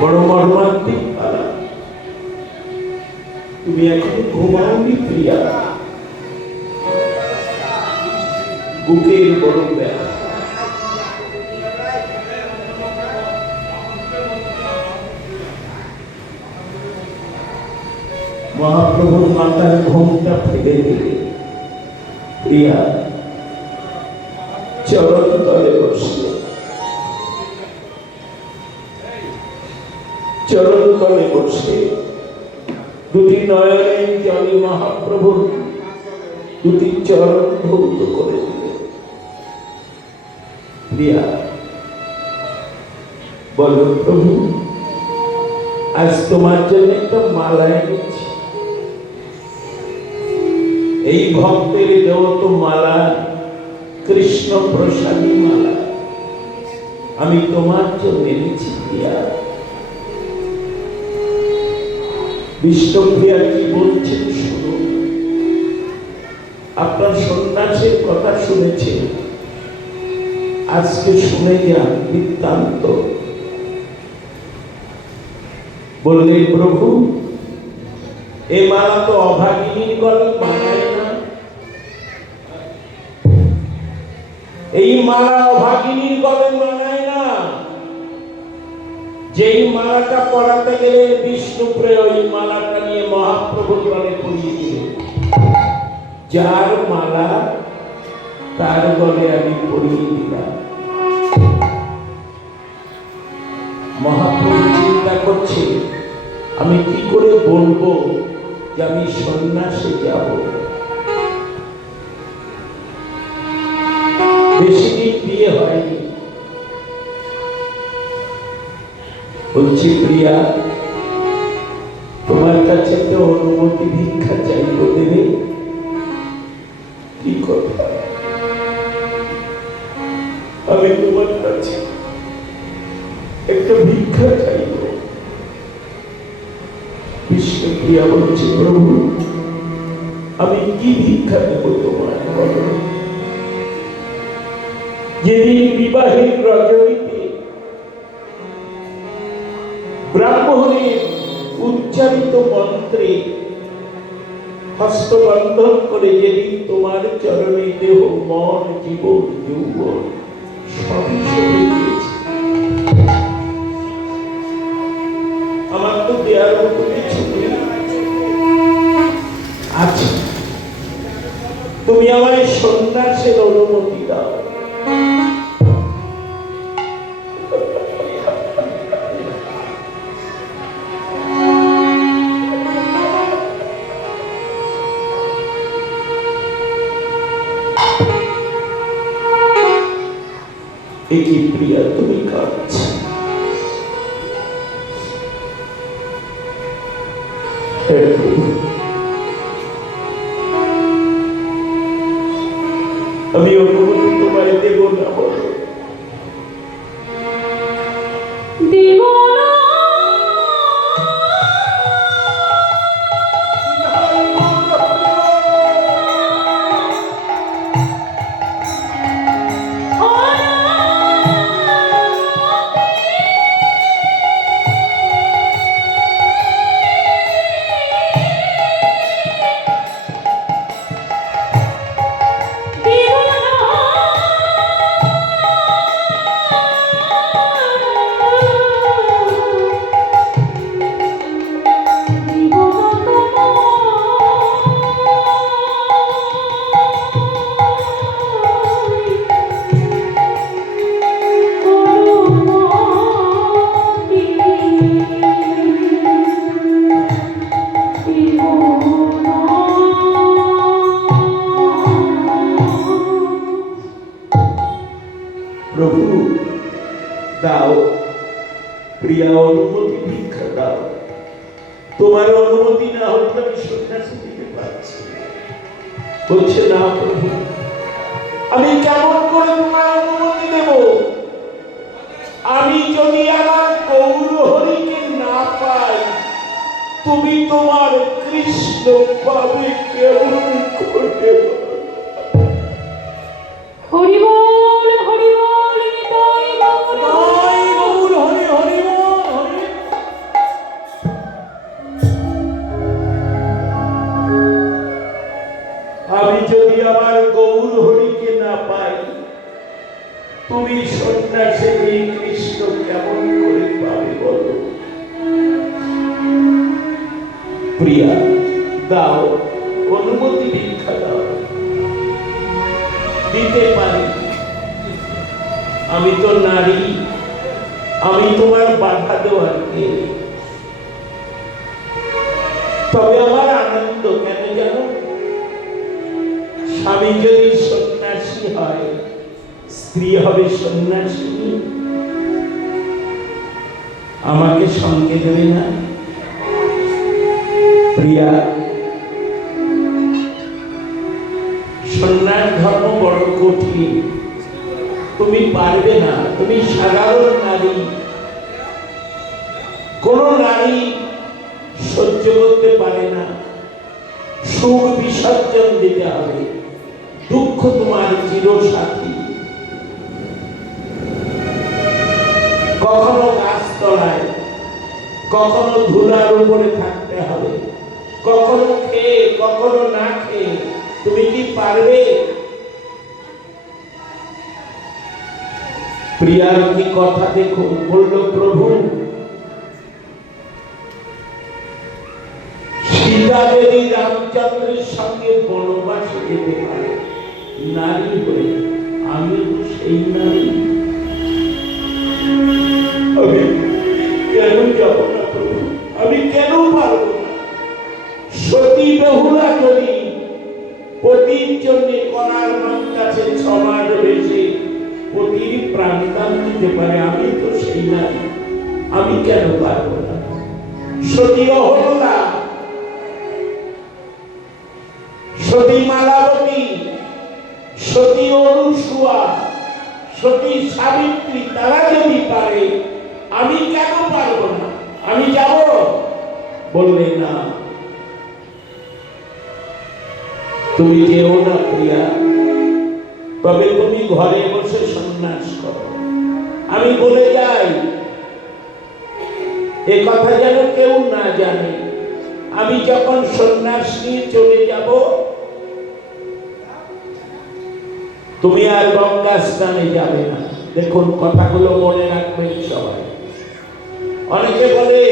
বড় মর্মান্তিক পালা, তুমি এখন ঘুমাওনি প্রিয়া। বুকের বড় ব্যথা, মহাপ্রভুর মাতার ঘোমটা ফেলে দিলে প্রিয়া চরণ তলে বসলে, চরণ তলে বসে দুটি নয়নের জলে মহাপ্রভুর দুটি চরণ ধৌত করে দিলে। প্রিয়া বলো, প্রভু আজ তোমার জন্য একটা মালা এনেছি। এই ভক্তের দেওয়া মালা কৃষ্ণ প্রসাদী মালা আমি তোমার জন্য এনেছি। প্রিয়া বিষ্ণুপ্রিয়া কি বলছেন শুনুন। আপনার সন্ন্যাসের কথা শুনেছেন, আজকে শুনে যান বৃত্তান্ত। বললেন, প্রভু এ মালা তো অভাগিনীর গলে মানায় না। এই মালা অভাগিনীর গলে মানায় না। যেই মালাটা পরাতে গেলে বিষ্ণুপ্রিয়া ওই মালাটা নিয়ে মহাপ্রভুর গলে পরিয়ে দিলেন। যার মালা তার গলে আমি পরিয়ে দিলাম। মহাপ্রভু চিন্তা করছে, আমি কি করে বলবো যে আমি সন্ন্যাসে যাব। বেশি দিন বিয়ে হয়নি। বলছি, প্রিয়া তোমার কাছে তো অনুমতি ভিক্ষা চাইব, দেবে? কি কথা? আমি তোমার কাছে একটা ভিক্ষা চাইব। বিষ্ণুপ্রিয়া বলছে, প্রভু আমি কি ভিক্ষা দেব তোমার? বলো। যেদিন বিবাহের রজনীতে ব্রাহ্মণের উচ্চারিত মন্ত্রে হস্তবন্ধন করে যেদিন তোমার চরণে দেহ মন জীবন যৌবন সবই সরে গিয়েছে, আমার তো দেয়ার মতো কিছু নেই। আচ্ছা, তুমি আমায় সন্ন্যাসের অনুমতি দাও। একি প্রিয়া তুমি কাঁদছ? আমি অনুমতি তোমায় দেব না। বলো। দেব না। প্রভু দাও, প্রিয়া অনুমতি ভিক্ষা দাও। তোমার অনুমতি না হলে আমি সন্ন্যাসী দিতে পারছি। বলছে, না প্রভু, আমি কেমন করে তোমার অনুমতি দেব? আমি যদি আমার গৌর হরিকে না পাই, তুমি তোমার কৃষ্ণ পাবে কেমন করে? হরি বল, হরি বল, নিতাই গৌর হরি হরি বল, হরি। আমি যদি আমার গৌর হরিকে না পাই, তুমি সন্ন্যাসে এই কৃষ্ণ কেমন করে পাবে? বলো। প্রিয়া দাও, অনুমতি ভিক্ষা দাও। দিতে পারি, আমি তো নারী, আমি তোমার বাধা দেওয়ার কে? তবে আমার আনন্দ কেন জানো? স্বামী যদি সন্ন্যাসী হয়, স্ত্রী হবে সন্ন্যাসী, আমাকে সঙ্গে দেবে না? প্রিয়া, সন্ন্যাস ধর্ম বড় কঠিন, তুমি পারবে না। তুমি সাধারণ নারী, কোন নারী সহ্য করতে পারে না। সুখ বিসর্জন দিতে হবে, দুঃখ তোমার চিরসাথী। কখনো গাছতলায়, কখনো ধুলার উপরে থাকতে হবে, কখনো খেয়ে কখনো না খেয়ে। তুমি কি পারবে? প্রিয়ার কি কথা দেখো, বলল প্রভু সীতা দেবী রামচন্দ্রের সঙ্গে বনবাসে যেতে পারে নারী হয়ে, আমি সেই নারী, আমি কেন যাব না প্রভু? আমি কেন পারব না? সতী বেহুলা যদি পতির জন্য করার মান কাছে সমাজ রয়েছে, পতির প্রাণদান দিতে পারে, আমি তো সেই নারী, আমি কেন পারব না? সতী অহল্যা, সতী মালাবতী, সতী অনুসুয়া, সতী সাবিত্রী, তারা যদি পারে, আমি কেন পারব না? আমি যাব? বললে না, তুমি যেও না প্রিয়া, তবে তুমি ঘরে বসে সন্ন্যাস করো। আমি বলে যাই, এ কথা যেন কেউ না জানে। আমি যখন সন্ন্যাস নিয়ে চলে যাব, তুমি আর গঙ্গা স্নানে যাবে না। দেখুন, কথাগুলো মনে রাখবেন সবাই। অনেকে বলে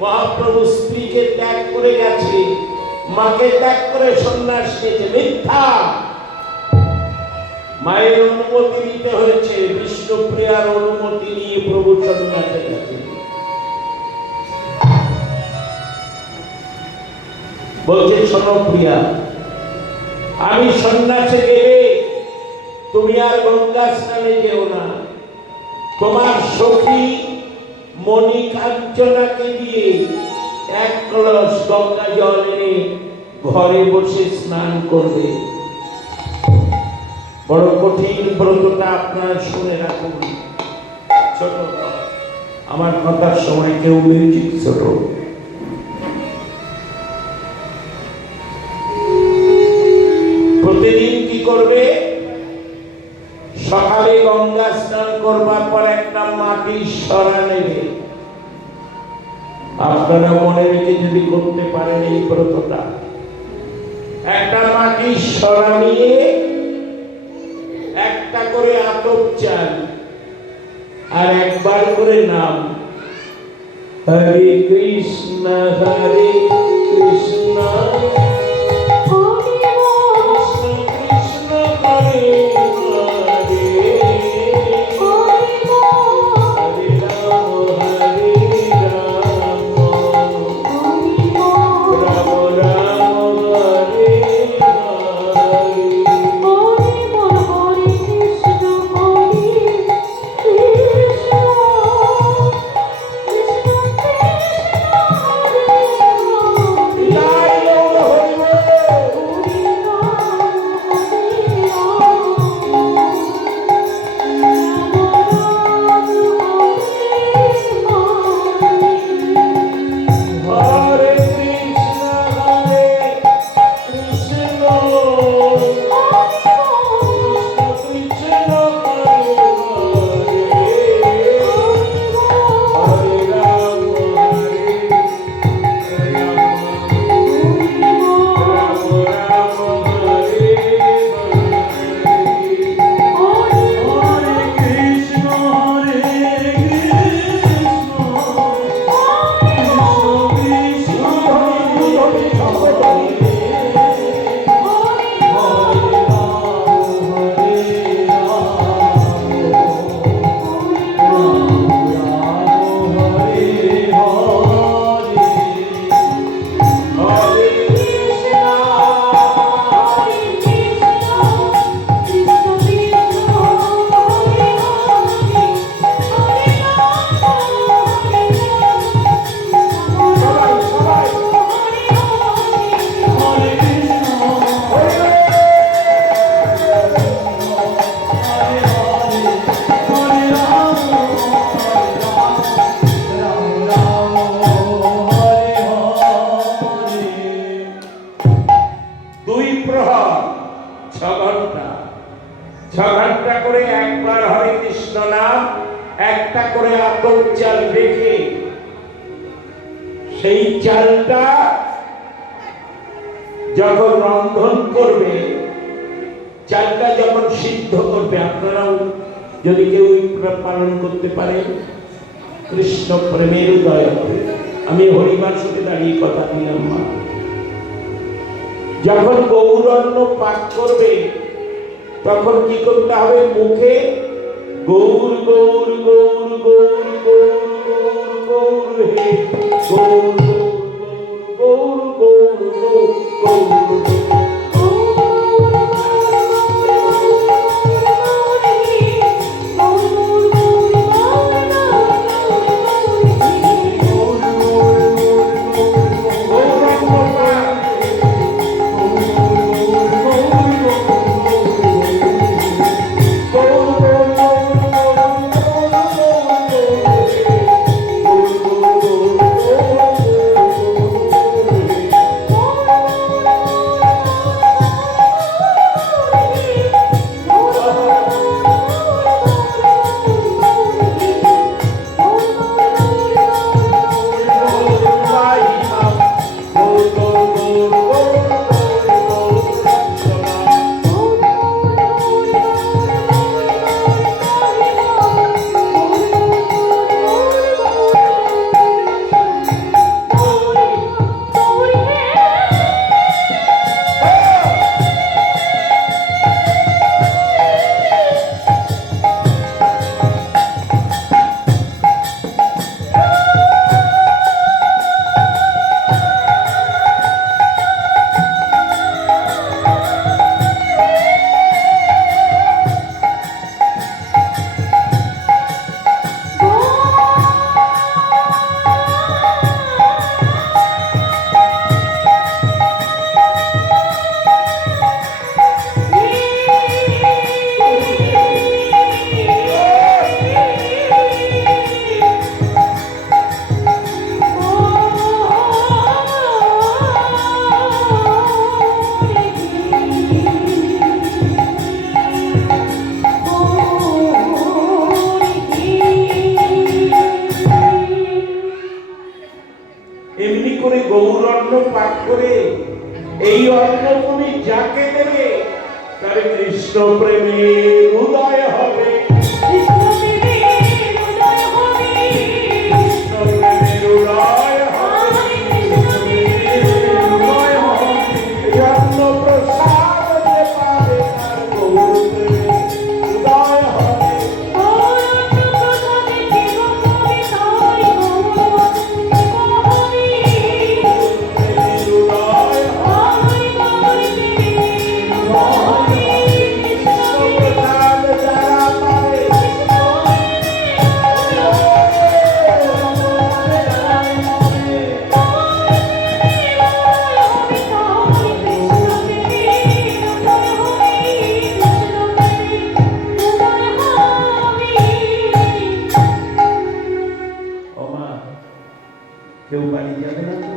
মহাপ্রভু স্ত্রীকে ত্যাগ করে গেছে, মাকে ত্যাগ করে সন্ন্যাস নিয়েছে। মিথ্যা। মায়ের অনুমতি নিতে হয়েছে, বিষ্ণুপ্রিয়ার অনুমতি নিয়ে প্রভু সন্ন্যাসে গেছে। বলছে, শোনো প্রিয়া, আমি সন্ন্যাসে গেলে তুমি আর গঙ্গা স্নানে যেও না। তোমার সখী মণিকাঞ্চনাকে দিয়ে এক কলস গঙ্গা জল এনে ঘরে বসে স্নান করবে। বড় কঠিন ব্রতটা আপনারা শুনে রাখুন। ছোট, আমার কথার সময় কেউ মিউজিক ছোট। প্রতিদিন কি করবে? সকালে গঙ্গা স্নান করবার পর একটা মাটির সরা নেবে। আপনারা মনে রেখে যদি করতে পারেন এই ব্রতটা, একটা মাটির সরা নিয়ে একটা করে আতপ চাল আর একবার করে নাম, হরে কৃষ্ণ হরে কৃষ্ণ কৃষ্ণ হরে হরে, হরে রাম হরে রাম, রাম রাম হরে হরে। জয় গৌর হরি কৃষ্ণ নাম একটা করে আতপ চাল রেখে সেই চালটা যখন রন্ধন করবে, চালটা যখন সিদ্ধ করবে, আপনারাও যদি কেউ পালন করতে পারে কৃষ্ণ প্রেমের উদয় হবে। আমি হরিবাসরে দাঁড়িয়ে কথা দিলাম মা, যখন গৌরান্ন পাক করবে তখন কি করতে হবে? মুখে গৌর গৌর গৌর গৌর গৌর গৌর গৌর হে গৌর গৌর গৌর গৌর গৌর গৌর এমনি করে গৌরান্ন পাক করে এই অন্ন তুমি যাকে দেবে তার কৃষ্ণ প্রেমের উদয় হবে, কৃষ্ণ প্রেমের উদয় হবে, অন্ন প্রসাদ যে পাবে তার গৌর প্রেমের উদয় হবে। কেউ বাড়ি যাবে না তো?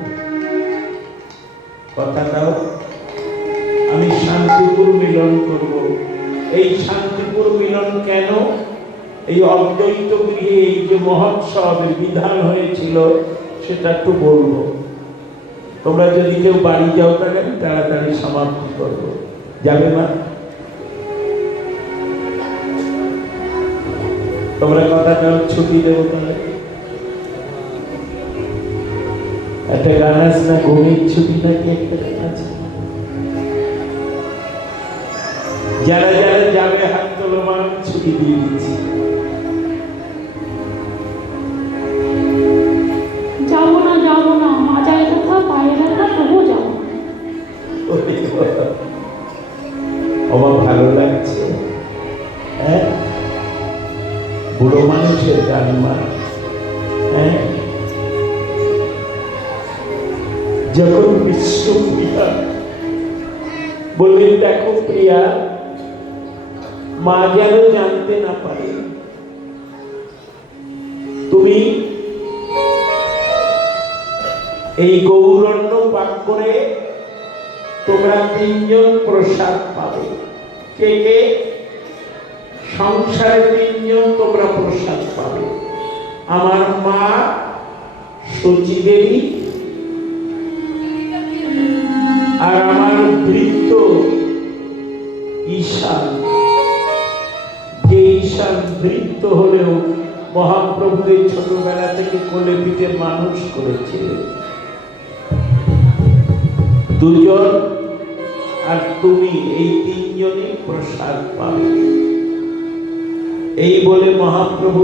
কথা দাও, আমি শান্তিপুর মিলন করব। এই শান্তিপুর মিলন কেন? এই অদ্বৈত গৃহে এই যে মহোৎসবের বিধান হয়েছিল সেটা একটু বলবো। তোমরা যদি কেউ বাড়ি যাও তাহলে আমি তাড়াতাড়ি সমাপ্তি করবো। যাবে না? তোমরা কথা দাও, ছুটি দেবো তাহলে। একটা গান আছে না, ঘুমের ছুটি নাকি একটা গান আছে। যারা যারা যাবে হাত তোলো, আমি ছুটি দিয়ে দিচ্ছি। যাবো না, মাজায় কোথাও পায়ে ব্যথা, তবুও যাবো। আমার ভালো লাগছে, হ্যাঁ, বুড়ো মানুষের গান মা। হ্যাঁ, যখন বিষ্ণুপ্রিয়া বললেন, দেখো প্রিয়া, মা যেন জানতে না পারে তুমি এই গৌরান্ন পাক করে তোমরা তিনজন প্রসাদ পাবে। কে কে? সংসারে তিনজন তিনজন তোমরা প্রসাদ পাবে। আমার মা সচি দেবী আর আমার বৃত্ত ঈশান, যে ঈশান বৃত্ত হলেও মহাপ্রভুদের ছোটবেলা থেকে কোলে পিঠে মানুষ করেছে। দুজন আর তুমি, এই তিনজনই প্রসাদ পাবে। এই বলে মহাপ্রভু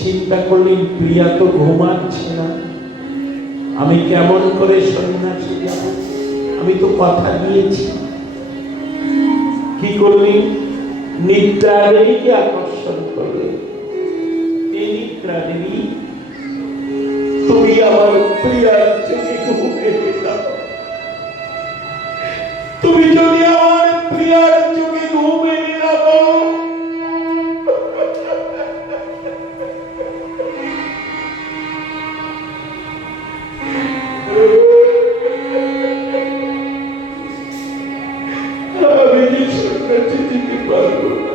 চিন্তা করলেন, প্রিয়া তো ঘুমাচ্ছে না, আমি কেমন করে সন্ন্যাসী যাব? আমি তো কথা দিয়েছি। কি করলেন? নিদ্রাদেবীকে আকর্ষণ করলেন। এই নিদ্রাদেবী, তুমি আমার প্রিয়ার চোখে ঘুমিয়ে দাও। তুমি যদি আমার প্রিয়ার চোখে ঘুমিয়ে দাও, আমি যে সন্ন্যাসী দিতে পারবো না।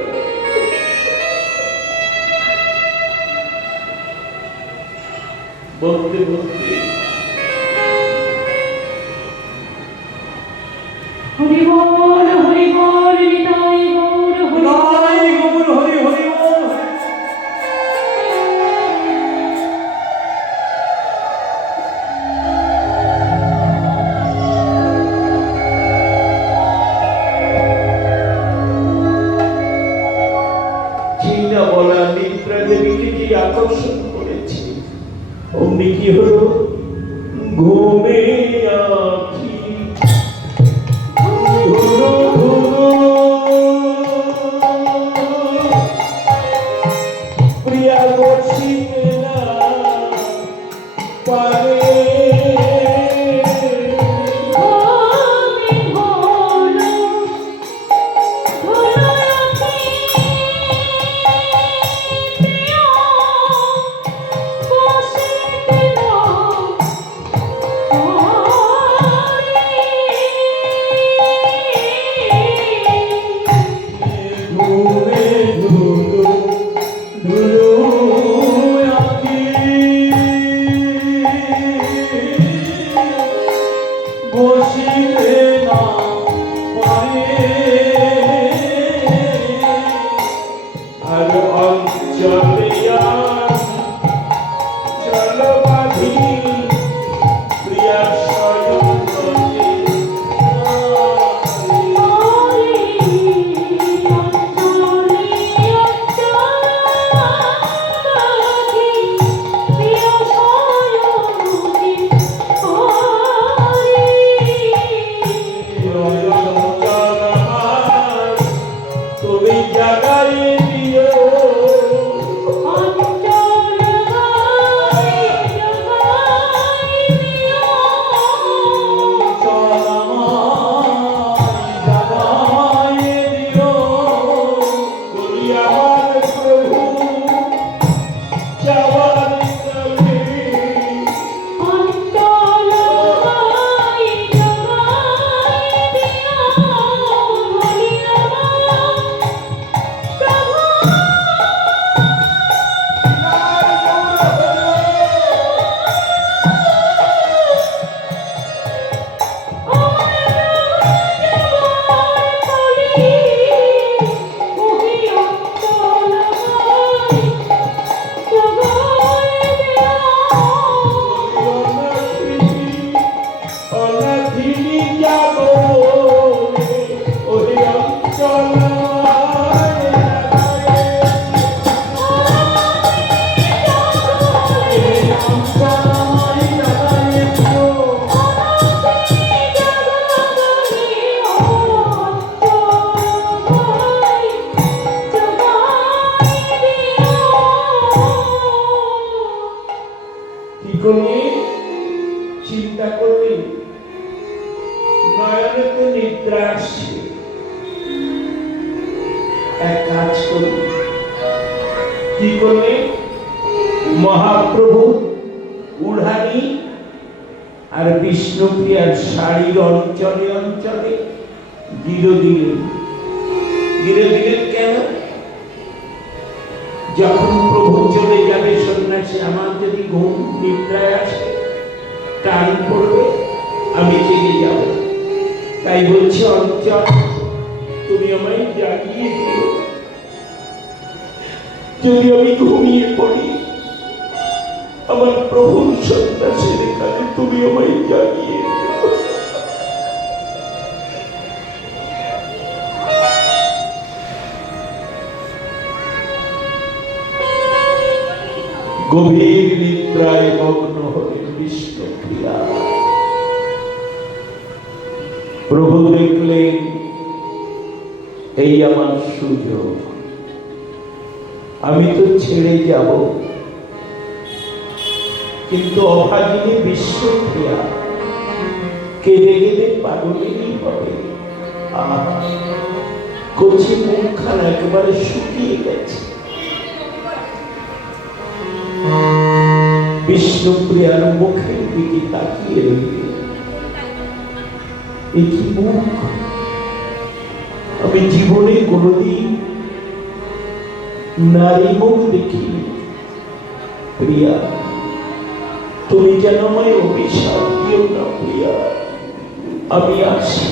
বলতে বলতে হরি বল নিতাই গৌর হরি গৌর হরি হরি বল। চিন্তা বলা নিদ্রা দেবীকে যে আকর্ষণ করেছে, অমনি কি হলো? ঘুমে আঁখি ঘুরো ঘুরো, প্রিয়া বসিতে না পারে। ঘুমে ঘুরো ঘুরো আঁখি বসিতে না পারে। আর অঞ্চলে চল বাঁধি প্রিয়া স্বয়ং রচে। তুমি জাগাই দিও, বলি আমার প্রভু যাওয়ার তবে। অনাথিনী যাবো ওই অঞ্চল। কি করলি? চিন্তা করলি, নয়নে তো নিদ্রা আসছে, এক কাজ করলি। কি করলি? মহাপ্রভু উড়ানি আর বিষ্ণুপ্রিয়ার শাড়ির অঞ্চলে অঞ্চলে গিরো দিলেন। গিরো দিলেন কেন? যখন প্রভু চলে যাবে সন্ন্যাসী, আমার যদি ঘুম নিদ্রায় আসে, টান পড়বে, আমি জেগে যাব। তাই বলছে অঞ্চল, তুমি আমায় জাগিয়ে দিও। যদি আমি ঘুমিয়ে পড়ি, আমার প্রভুর সন্ন্যাসের কাছে তুমি আমায় জাগিয়ে দিও। গভীর নিদ্রায় মগ্ন হলেন বিষ্ণুপ্রিয়া। প্রভু দেখলেন এই আমার সুযোগ, আমি তো ছেড়ে যাব, কিন্তু অভাগিনী বিষ্ণুপ্রিয়া কেঁদে কেঁদে পাগলেরই হবে। কচি মুখখানা একেবারে শুকিয়ে গেছে। বিষ্ণুপ্রিয়ার মুখের দিকে তাকিয়ে রইলেন। এই কি মুখ! আমি জীবনে কোনদিন নারী মুখ দেখিনি। প্রিয়া, তুমি যেন আমায় অভিশাপ দিও না প্রিয়া, আমি আসি।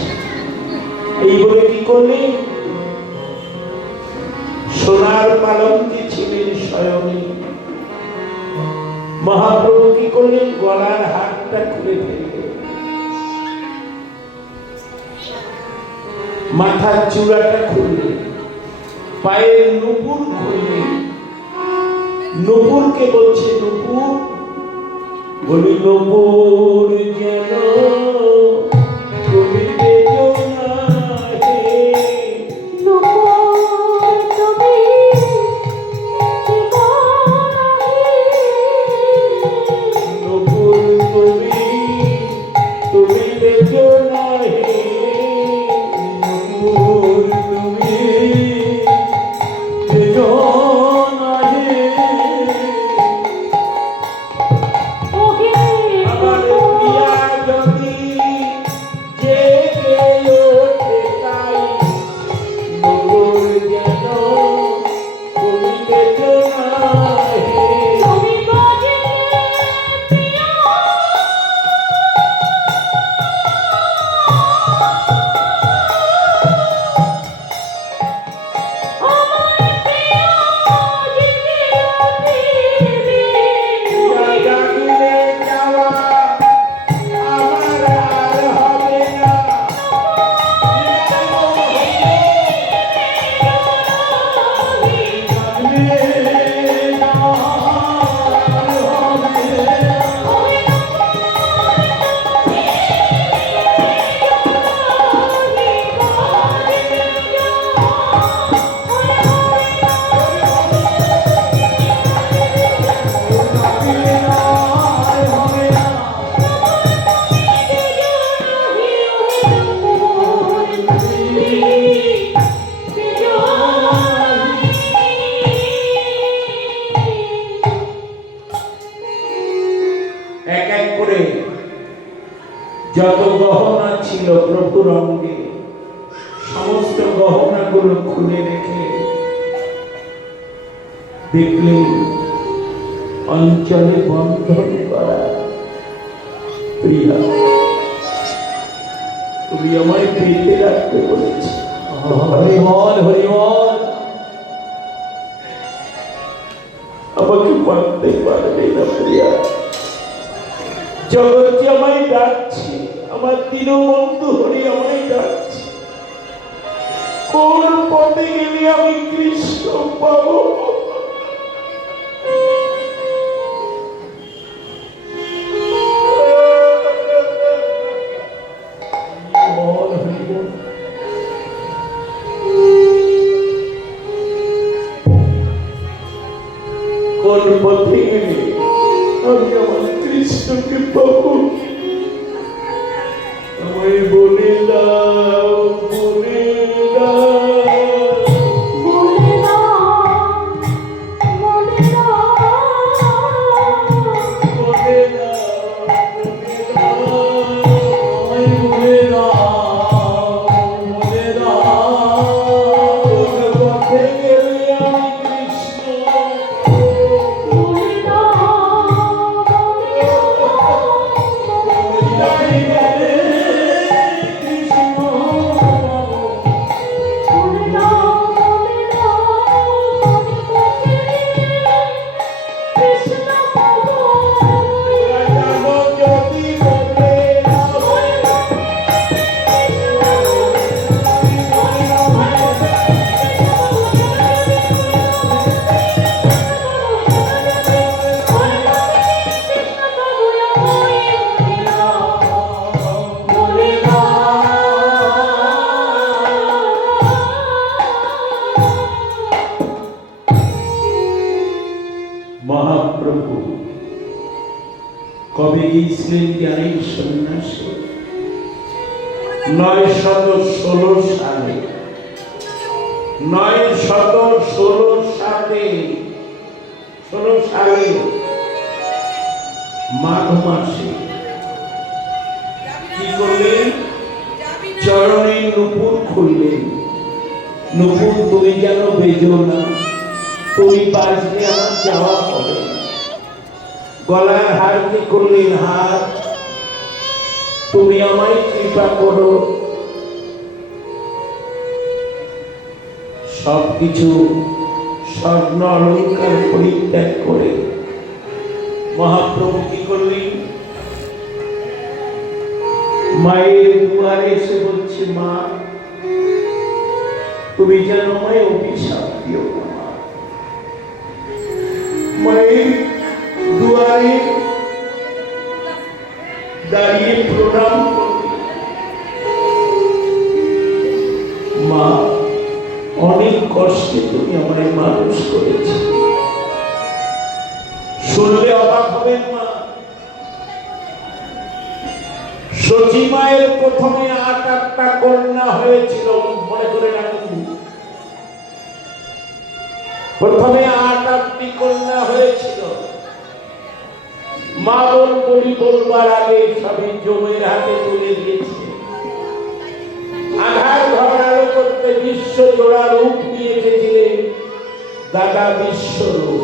এই বলে কি করলেন? সোনার পালঙ্কে ছিলেন শয়নে। মহাপ্রভু কি করলেন? গলার হারটা খুলে ফেললেন, মাথার চূড়াটা খুললেন, পায়ের নুপুর খুললেন। নুপুরকে বলছে, নুপুর বলি নুপুর যেন তুমি পেজো না হে। নুপুর তুমি নুপুর তুমি পেজো না হে। নুপুর তুমি পেজো না হে। আমার প্রিয়া যদি জেগে ওঠে তাই, নুপুর যেন তুমি পেজো না হে। তুমি বাজে প্রিয়া, আমার প্রিয়া জেগে ওঠে। জাগিলে যাওয়া আমার আর হবে না। এক এক করে যত গহনা ছিল প্রভুর অঙ্গে, সমস্ত গহনাগুলো খুলে রেখে দেখলেন অঞ্চলে বন্ধন করা। প্রিয়া, তুমি আমায় পেতে রাখতে বলেছ। হরিবল হরিবল। আমাকে মানতে পারবে না প্রিয়া। জগৎ যে আমায় ডাকছে, আমার দীনবন্ধু হরি আমায় ডাকছে। কোন পথে গেলে আমি কৃষ্ণ পাবো? হরিবল হরিবল। কোন পথে গেলে আমি আমার কৃষ্ণকে পাবো? আমায় বলে দাও, বলে দাও। বলে দাও, বলে দাও। বলে দাও, বলে দাও। আমায় বলে দাও, বলে দাও। কোন পথে গেলে আমি কৃষ্ণ কবে গিয়েছিলেন জানেন সন্ন্যাসী? 916 সালে। 916 সালে মাঘ মাসে কি করলেন? চরণে নুপুর খুললেন। নুপুর তুমি যেন বেজো না, তুমি বাজলে আমার যাওয়া হবে। গলার হার কি করলেন? হার তুমি আমায় কৃপা করো। সবকিছু স্বর্ণ অলঙ্কার পরিত্যাগ করে মহাপ্রভু কি করলেন? মায়ের দুয়ারে এসে বলছে, মা তুমি যেন আমায় অভিশাপ দিও না। মায়ের দুয়ারে দাঁড়িয়ে প্রণাম করলেন। মা অনেক কষ্টে তুমি আমায় মানুষ করেছ। শুনলে অবাক হবেন মা, সতী মায়ের প্রথমে 8টা কন্যা হয়েছিল। মনে করে রাখুন, প্রথমে 8টি কন্যা হয়েছিল। মা বলবার আগে সবই জমের হাতে তুলে দিয়েছে। আধার ঘর আলো করতে বিশ্ব জোড়া রূপ নিয়ে এসেছিলেন দাদা বিশ্বরূপ।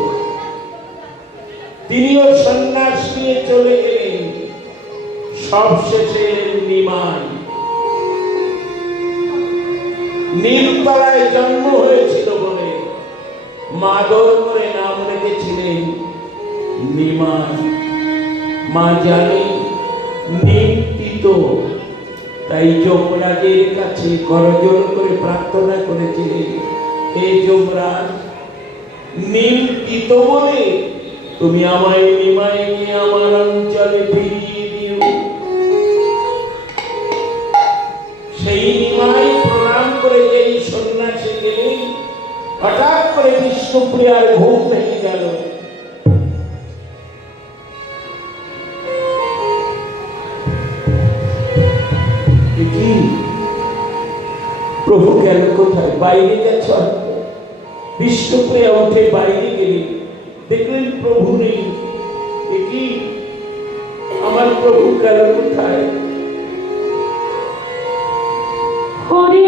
তিনিও সন্ন্যাস নিয়ে চলে গেলেন। সবশেষে নিমাই নীলতলায় জন্ম হয়েছিল বলে মাদর করে নাম রেখেছিলেন নিমাই। মা জানে নিমতিত, তাই যমরাজের কাছে করজোড় করে প্রার্থনা করেছিলেন, হে যমরাজ, নিমতিত বলে তুমি আমায় নিমাই নিয়ে আমার অঞ্চলে ফিরিয়ে দিও। সেই নিমাই প্রণাম করে যেই সন্ন্যাসী গেলেন, হঠাৎ করে বিষ্ণুপ্রিয়ার ঘুম ভেঙে গেল। প্রভু গেল কোথায়? বাইরে গেছ? বিষ্ণুপ্রিয়া উঠে বাইরে গেলেন, দেখলেন প্রভু নেই। কি আমার প্রভু গেল কোথায়? হরি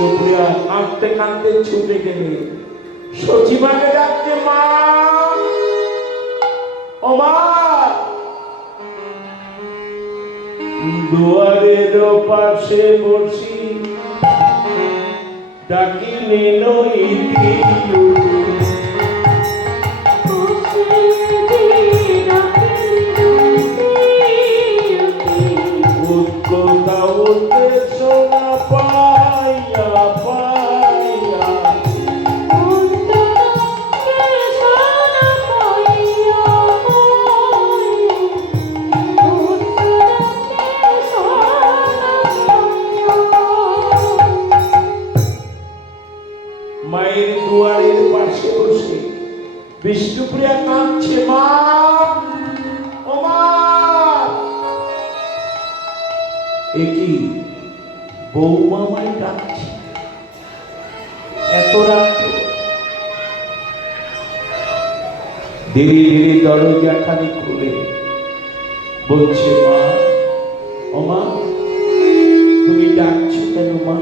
বিষ্ণুপ্রিয়া কাঁদতে কাঁদতে ছুটে গেলে সচিমাকে ডাকছে, মা ও মা, দুয়ারের পাশে বসি ডাকি নইতি মায়ের দুয়ারের পাশে বসে বিষ্ণুপ্রিয়া কাঁদছে, মা ও মা। একই বৌমা মাই ডাকছে এত রাত্রে। ধীরে ধীরে দরজাখানি খুলে বলছে, মা ও মা, তুমি ডাকছো কেন মা?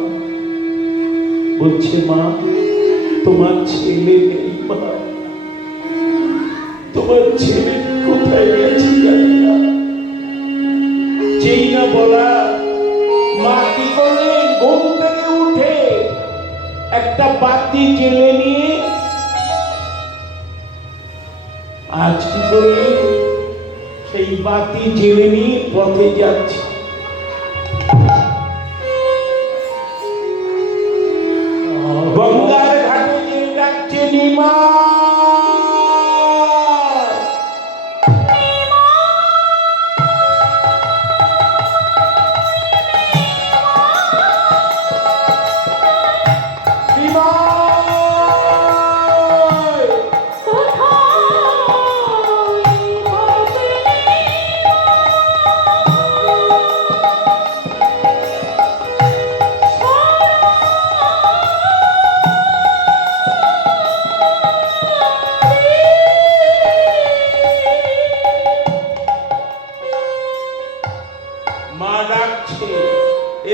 বলছে, মা তোমার ছেলে নেই মা, তোমার ছেলে কোথায় গেছে জানি না। যেই না বলা, মা কি করলেন, ঘুম থেকে উঠে একটা বাতি জ্বেলে নিয়ে আজ কি করলেন, সেই বাতি জ্বেলে নিয়ে পথে যাচ্ছে। গঙ্গার ঘাটে যে ডাকছে, নিমা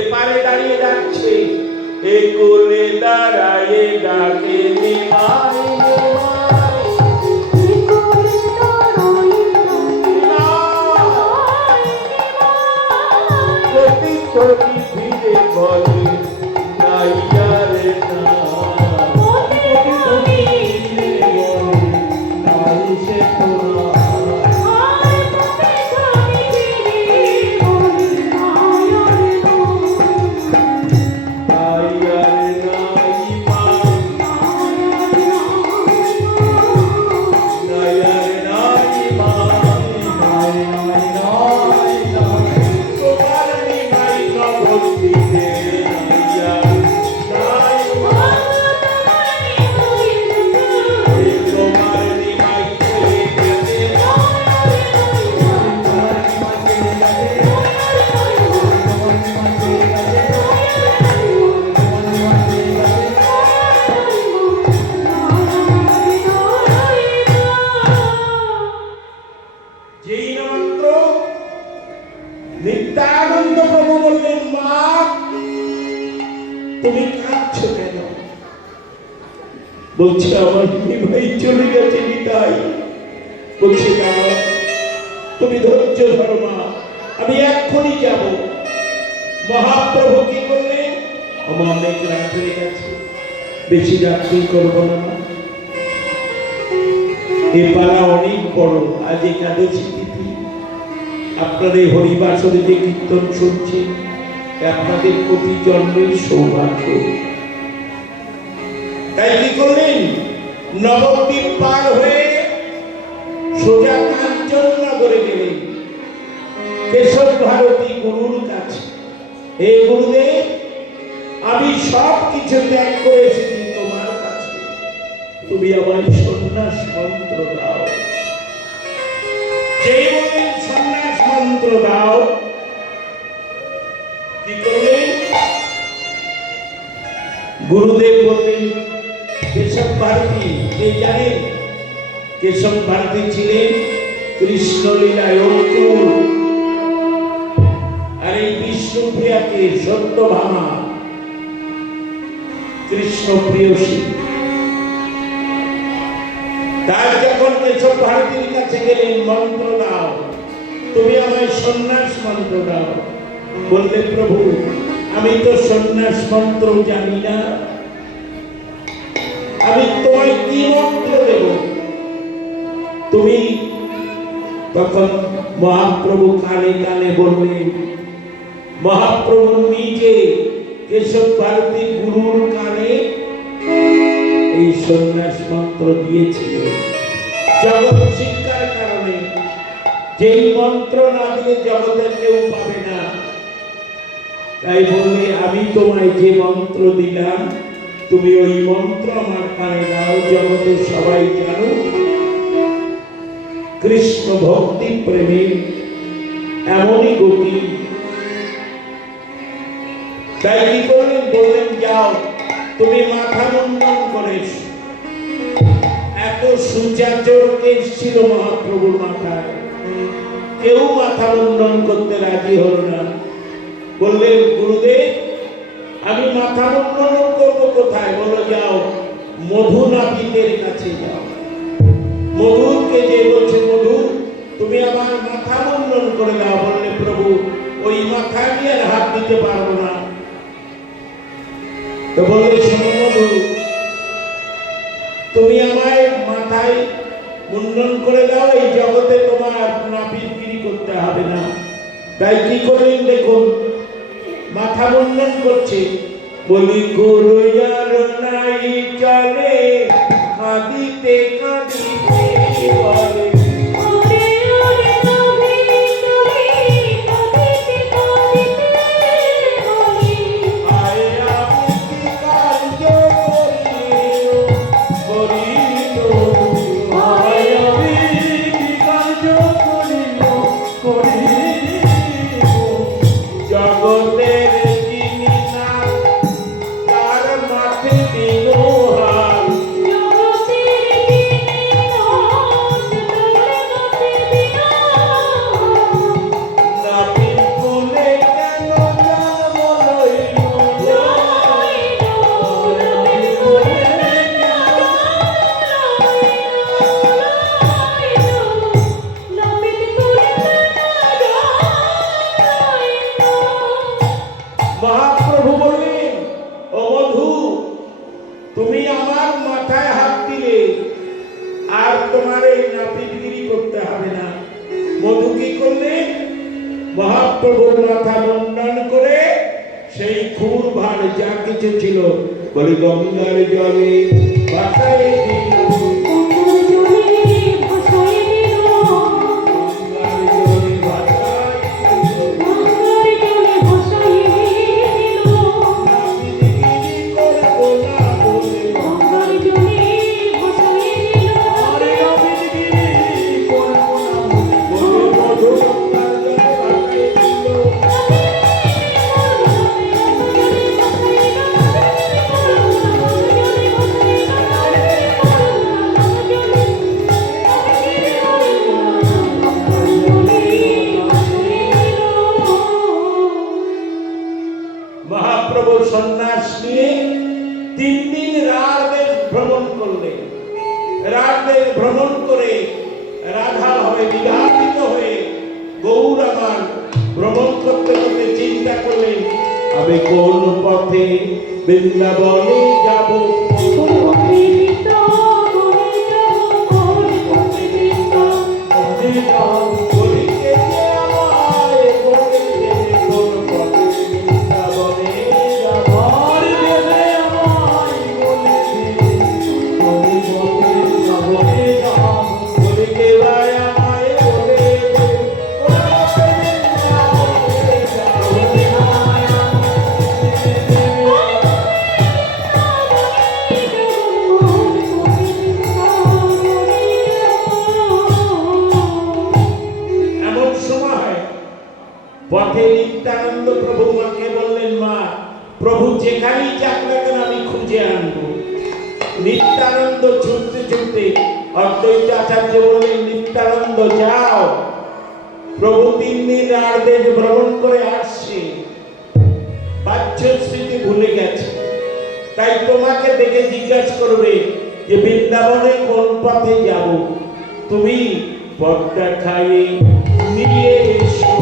এপারে দাঁড়িয়ে ডাকছে, এ কোলে দাঁড়ায় ডাকে নিমাই প্রতি চটি ফিরে বলে নাইয়ারে না, সে তোরা নিত্যানন্দ প্রভু বললেন, মা তুমি কাঁদছো কেন? বলছে, আমার ভাই চলে গেছে নিতাই। বলছে, না তুমি ধৈর্য ধরো মা, আমি এক্ষুনি যাব। মহাপ্রভু কি করলেন, আমার অনেক রাত হয়ে গেছে, বেশি রাত্রি করবো না, এ পালা অনেক বড়, আজ একাদশী তিথি, আপনাদের হরিবাসরে যে কীর্তন শুনছে আপনাদের প্রতি জন্মের সৌভাগ্য। তাই কি করলেন, নবদ্বীপ পার হয়ে সোজা কাঞ্চননগরে গেলেন কেশব ভারতী গুরুর কাছে। হে গুরুদেব, আমি সব কিছু ত্যাগ করে এসেছি তোমার কাছে, তুমি আমার সন্ন্যাস মন্ত্র দাও। যেই বলেন সন্ন্যাস মন্ত্র দাও, কি করলেন, গুরুদেব বললেন, কেশব ভারতী কে জানেন? কেশব ভারতী ছিলেন কৃষ্ণলীলায় অঙ্কুর, আর এই বিষ্ণুপ্রিয়াকে সত্যভামা কৃষ্ণ প্রেয়সী। তার যখন কেশব ভারতীর কাছে গেলেন, মন্ত্র দাও, তুমি আমায় সন্ন্যাস মন্ত্র দাও। বললে প্রভু আমি তো সন্ন্যাস মন্ত্র জানি না, আমি তোমায় কি মন্ত্র দেব? তুমি তখন মহাপ্রভু কানে কানে বললেন, মহাপ্রভু নিজে কেশব ভারতী গুরুর কানে এই সন্ন্যাস মন্ত্র দিয়েছিলেন জগৎ শিক্ষার কারণে। যেই মন্ত্র না দিলে জগতের কেউ পাবে না। তাই বললে আমি তোমায় যে মন্ত্র দিলাম তুমি ওই মন্ত্র আমার কানে দাও, জগতের সবাই জানো কৃষ্ণ ভক্তি প্রেমে এমনই গতি। তাই কি করলেন? বললেন যাও তুমি মাথা মুন্ডন করেছ। এত সুচাচর কেশ ছিল মহাপ্রভুর মাথায়, কেউ মাথা মুন্ডন করতে রাজি হল না। বললেন গুরুদেব আমি মাথা মুন্ডন করবো কোথায়? বলো যাও মধু নাপিতের কাছে যাও। মধুকে যে বলছে মধু তুমি আমার মাথা মুন্ডন করে দাও। বললে প্রভু ওই মাথা নিয়ে আর হাত দিতে পারবো না। তো বললে শোনো মধু, তুমি আমায় মাথায় মুন্ডন করে দাও, এই জগতে তোমার নাপিতগিরি করতে হবে না। তাই কি করলেন দেখুন, মাথা মুন্ডন করছে। বলি গুরু আর নাই চলে, কাঁদিতে কাঁদিতে বলে মহাপ্রভুর মাথা মুন্ডন করে সেই খুর ভার যা কিছু ছিল বলে গঙ্গার জলে ভাসায় দিল। মহাপ্রভু সন্ন্যাস নিয়ে 3 দিন রাজদেশ ভ্রমণ করলেন। রাজদেশ ভ্রমণ করে রাধা হয়ে বিধাতিত হয়ে গৌর আমার ভ্রমণ করতে করতে চিন্তা করলেন আমি কোন পথে বৃন্দাবনে যাব। পথে নিত্যানন্দ প্রভু মাকে বললেন মা প্রভু যেখানেই যাক না কেন আমি খুঁজে আনবো। নিত্যানন্দ ছুটতে ছুটতে অদ্বৈত আচার্য বললেন নিত্যানন্দ যাও, প্রভু 3 দিন রাজদেশ ভ্রমণ করে আসছে, বাহ্য স্মৃতি ভুলে গেছে। তাই তোমাকে দেখে জিজ্ঞাসা করবে যে বৃন্দাবনে কোন পথে যাব, তুমি পথটা খাইয়ে নিয়ে এসো।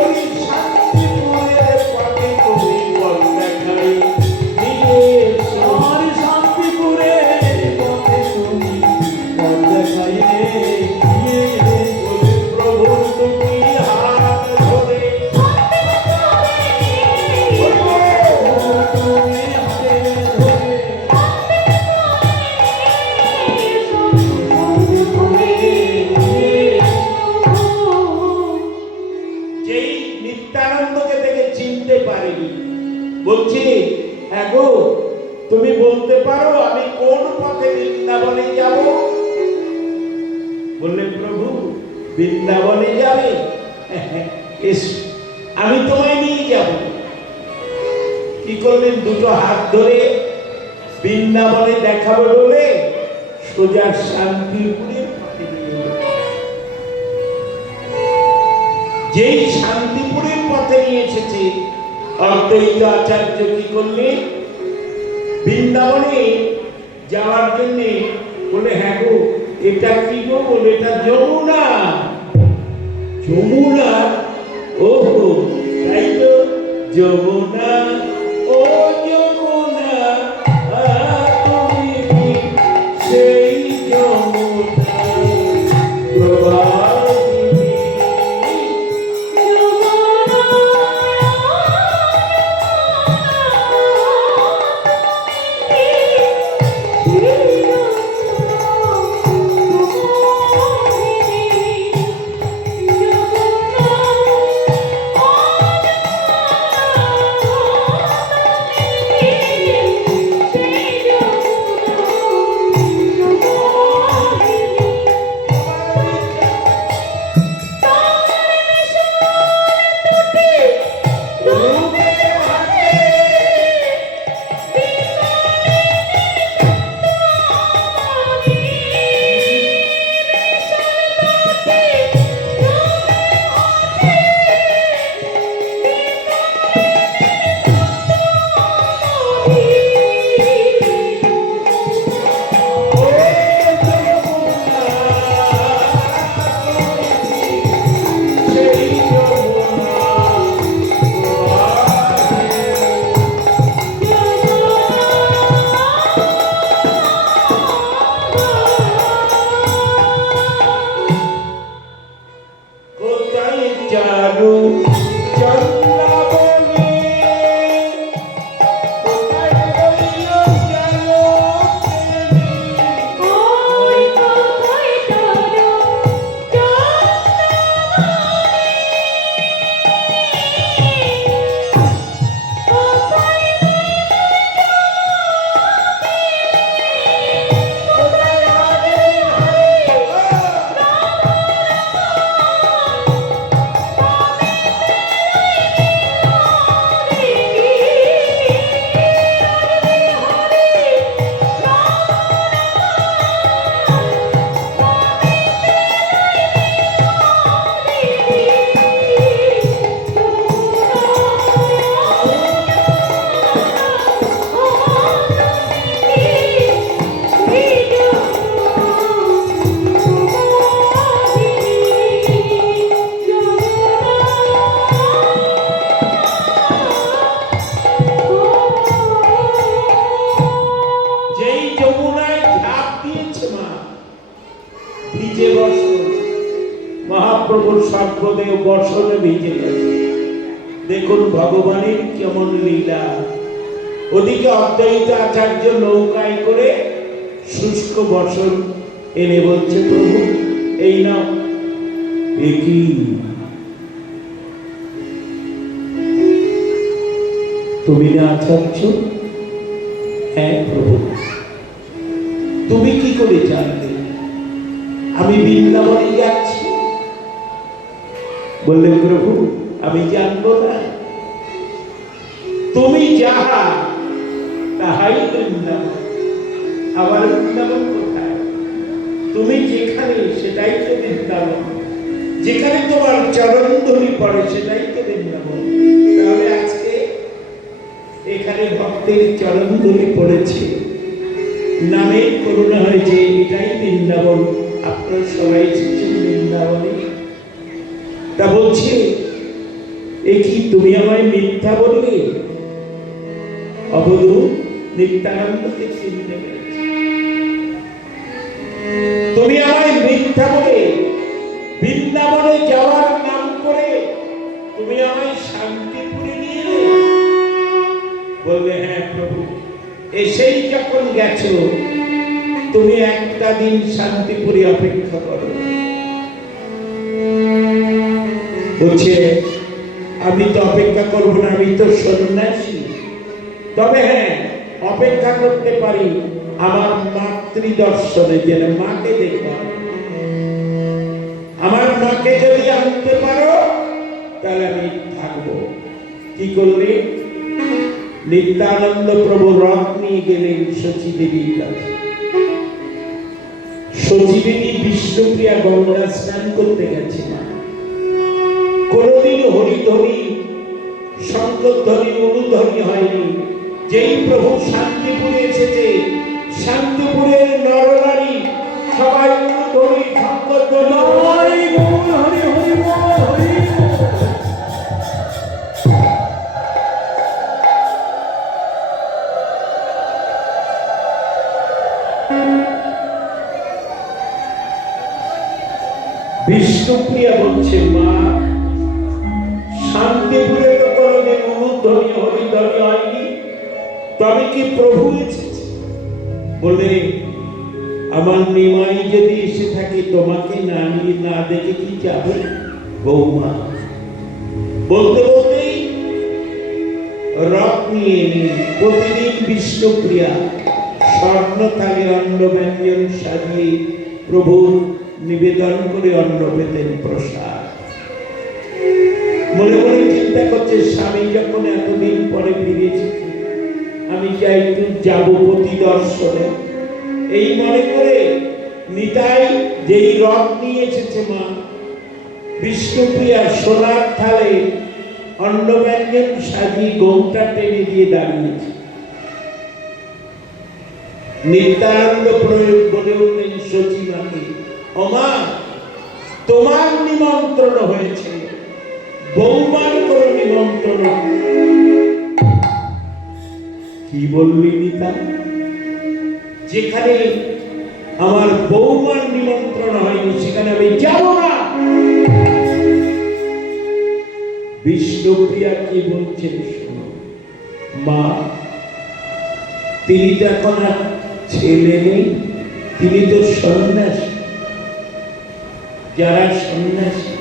ওই শান্তিপুরের পথে তুমি পথটা খাইয়ে নিয়ে এসো। আর শান্তিপুরের পথে তুমি পথ দেখাইলে নিয়ে এসো। প্রভু তুমি হাত ধরে তুমি হাতে ধরে যেই নিত্যানন্দকে দেখে চিনতে পারেনি, বলছি হ্যাঁ গো, তুমি বলতে পারো আমি কোন পথে বৃন্দাবনে যাব? বললেন প্রভু বৃন্দাবনে যাবে, এসো আমি তোমায় নিয়ে যাব। কি করলেন? দুটো হাত ধরে বৃন্দাবনে দেখাবে বলে সোজা শান্তিপুরের পথে নিয়ে গেলেন। যেই শান্তিপুরের পথে নিয়ে এসেছে, অদ্বৈত আচার্য কি করলেন? বৃন্দাবনে যাওয়ার জন্য বলে হ্যাঁ গো, এটা কি গো? বলে এটা যমুনা। যমুনা? ও তাই তো, যমুনা ও যমুনা, তুমি সেই যমুনা প্রবাহিনী। মহাপ্রভুর সর্বদেব বর্ষণে ভিজে গেছে। দেখুন ভগবানের কেমন লীলা। ওদিকে অদ্বৈত আচার্য নৌকায় করে শুষ্ক বর্ষণ এনে বলছে প্রভু এই নাও। একই তুমি না আচার্য? হ্যাঁ প্রভু। তুমি কি করে জানলে আমি বৃন্দাবনে যাচ্ছি? বললেন প্রভু আমি জানবো না, তুমি যাহা তাহাই বৃন্দাবন। আবার বৃন্দাবন কোথায়? তুমি যেখানে সেটাই তো বৃন্দাবন, যেখানে তোমার চরণ ধরি পড়ে সেটাই তো বৃন্দাবন। তাহলে আজকে ভক্তের চরণ ধরে পড়েছে, নামে করুণা হয়েছে, এটাই বৃন্দাবন, আপনারা সবাই এসেছেন বৃন্দাবনে। তা বলছে, এ কি তুমি আমায় মিথ্যা বললে? অবধূ নিত্যানন্দকে চিনতে পেরেছে। তুমি আমায় মিথ্যা বলে বৃন্দাবনে যাওয়ার নাম করে তুমি আমায় শান্তিপুরে নিয়ে এলে। বললে, হ্যাঁ প্রভু, এসেই যখন গেছো তুমি একটা দিন শান্তিপুরে অপেক্ষা করো। বলছে, আমি তো অপেক্ষা করবো না, আমি তো সন্ন্যাসী। তবে হ্যাঁ, অপেক্ষা করতে পারি আমার মাতৃদর্শনে, যেন মাকে দেখবা। আমার মাকে যদি আনতে পারো তাহলে আমি থাকবো। কি করলে? নিত্যানন্দ প্রভু রথ নিয়ে গেলেন শচী দেবীর কাছে। শচী দেবী বিষ্ণুপ্রিয়া গঙ্গা স্নান করতে গেছে। মা কোনদিন হরিধ্বনি, শঙ্করধ্বনি, অনুধ্বনি হয়নি। যেই প্রভু শান্তিপুরে এসেছে, শান্তিপুরের নরনারী সবাই অনুধ্বনি, শঙ্করধ্বনি, হরি বল, হরি হরি বল, হরি বল। বিষ্ণুপ্রিয়া বলছে, মা শান্তিপুরে তো কোনদিন অনুধ্বনি হরিধ্বনি হয়নি, তবে কি প্রভু এসেছে? বলে, আমার নিমাই যদি এসে থাকে তোমাকে না নিয়ে না দেখে কি যাবে বৌমা? বলতে বলতেই রথ নিয়ে এলেন। প্রতিদিন বিষ্ণুপ্রিয়া স্বর্ণ থালে অন্ন ব্যঞ্জন সাজিয়ে প্রভুর নিবেদন করে অন্ন পেতেন, প্রসাদ। মনে মনে চিন্তা করছে, স্বামী যখন এতদিন পরে ফিরেছে, আমি চাই একটু যাবো প্রতি দর্শনে। এই মনে করে নিতাই যেই রথ নিয়ে এসেছে, মা বিষ্ণুপ্রিয়া সোনার থালে অন্ন ব্যঞ্জন সাজিয়ে গৌটা টেনে দিয়ে দাঁড়িয়েছে। নিত্যানন্দ প্রয়োগ বলে উঠলেন শচী মাকে, ওমা তোমার নিমন্ত্রণ হয়েছে, বৌমার কোনো নিমন্ত্রণ। কি বললি নিতা? যেখানে আমার বৌমার নিমন্ত্রণ হয়নি সেখানে আমি যাব না। বিষ্ণুপ্রিয়া কি বলছেন শোনো। মা, তিনি তো এখন আর ছেলে নেই, তিনি তো সন্ন্যাসী। যারা সন্ন্যাসী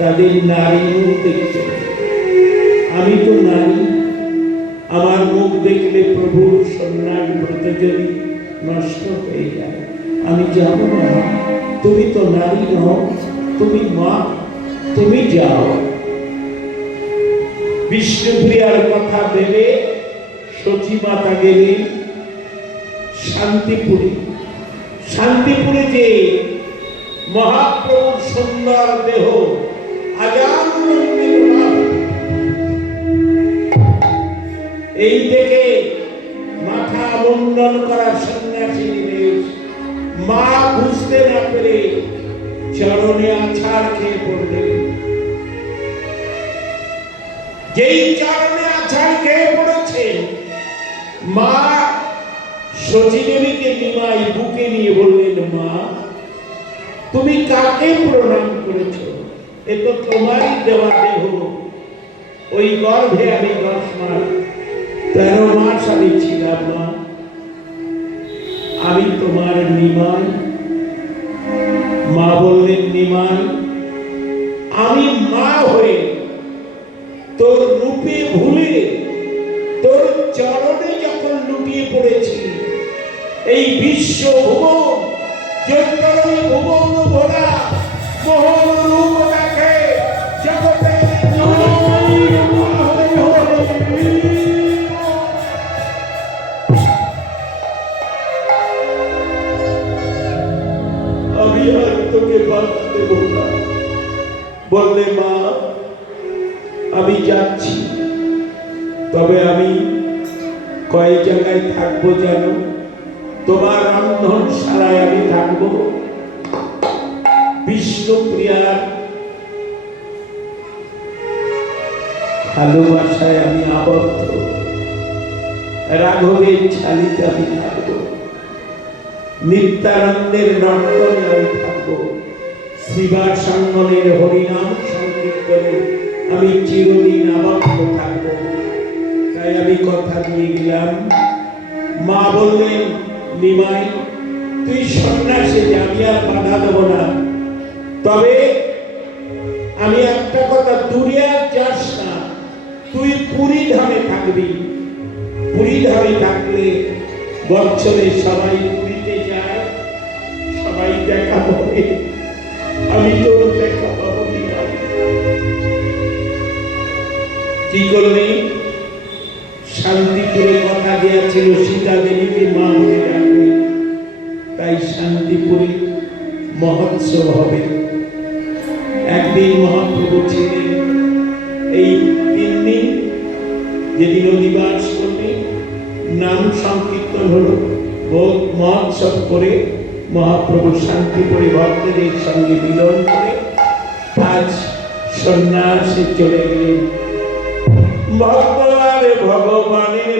তাদের নারী মুখ দেখতে হবে। আমি তো নারী, আমার মুখ দেখলে প্রভুর সন্ন্যাস ব্রত যদি নষ্ট হয়ে যায়, আমি যাব না। তুমি তো নারী নও, তুমি মা, তুমি যাও। বিষ্ণুপ্রিয়ার কথা ভেবে শচী মাতা গেলেন শান্তিপুরে। শান্তিপুরে যে মহাপ্রভুর সুন্দর দেহ আজান এই থেকে মাথা মুন্ডন করা সন্ন্যাসী মা বুঝতে না পেরে চরণে আছাড় খেয়ে পড়লেন। যেই চরণে আছাড় খেয়ে পড়েছেন, মা শচী দেবীকে নিমাই বুকে নিয়ে বললেন, মা তুমি কাকে প্রণাম করেছ? এ তো তোমারই দেওয়া দেহ। ওই গর্ভে আমি 10 মাস 13 মাস আমি ছিলাম। মা আমি তোমার নিমাই। মা বললেন, নিমাই আমি মা হয়ে তোর রূপে ভুলে তোর চরণে যখন লুটিয়ে পড়েছি, এই বিশ্ব ভুবন যন্তরী ভুবন ভোলা মোহন রূপ দেখে জগতে আমি আর তোকে বাঁধতে দেব না। বললে, মা আমি যাচ্ছি, তবে আমি কয় জায়গায় থাকবো জানো? তোমার রন্ধনশালায় আমি থাকবো, বিষ্ণুপ্রিয়ার ভালোবাসায় আমি আবদ্ধ, রাঘবের ছালিতে আমি থাকবো, নিত্যানন্দের নর্তনে আমি থাকবো, শ্রীবাসাঙ্গনের হরিনাম সংকীর্তনে আমি চিরদিন আবদ্ধ থাকবো। তাই আমি কথা দিয়ে গেলাম। মা বললেন, নিমাই তুই সন্ন্যাসে যাবি, আর বাধা দেবো না, তবে আমি একটা কথা, দূরে আর যাস না, তুই পুরী ধামে থাকবি। পুরী ধামে থাকলে বছরে সবাই পুরীতে যায়, সবাই দেখা পাবে, আমি তোর দেখা পাবো। কি করলি? শান্তিপুরে কথা দিয়েছিল সীতা দেবীকে মা বলে ডাকবে, তাই শান্তিপুরে মহোৎসব হবে। একদিন মহাপ্রভু ছিলেন, এই 3 দিন যেদিন অধিবাস করবে, নাম সংকীর্তন হলো, ভোগ মহোৎসব করে মহাপ্রভু শান্তিপুরে ভক্তদের সঙ্গে মিলন করে আজ সন্ন্যাসে চলে গেলেন। ভক্তবারে ভগবানের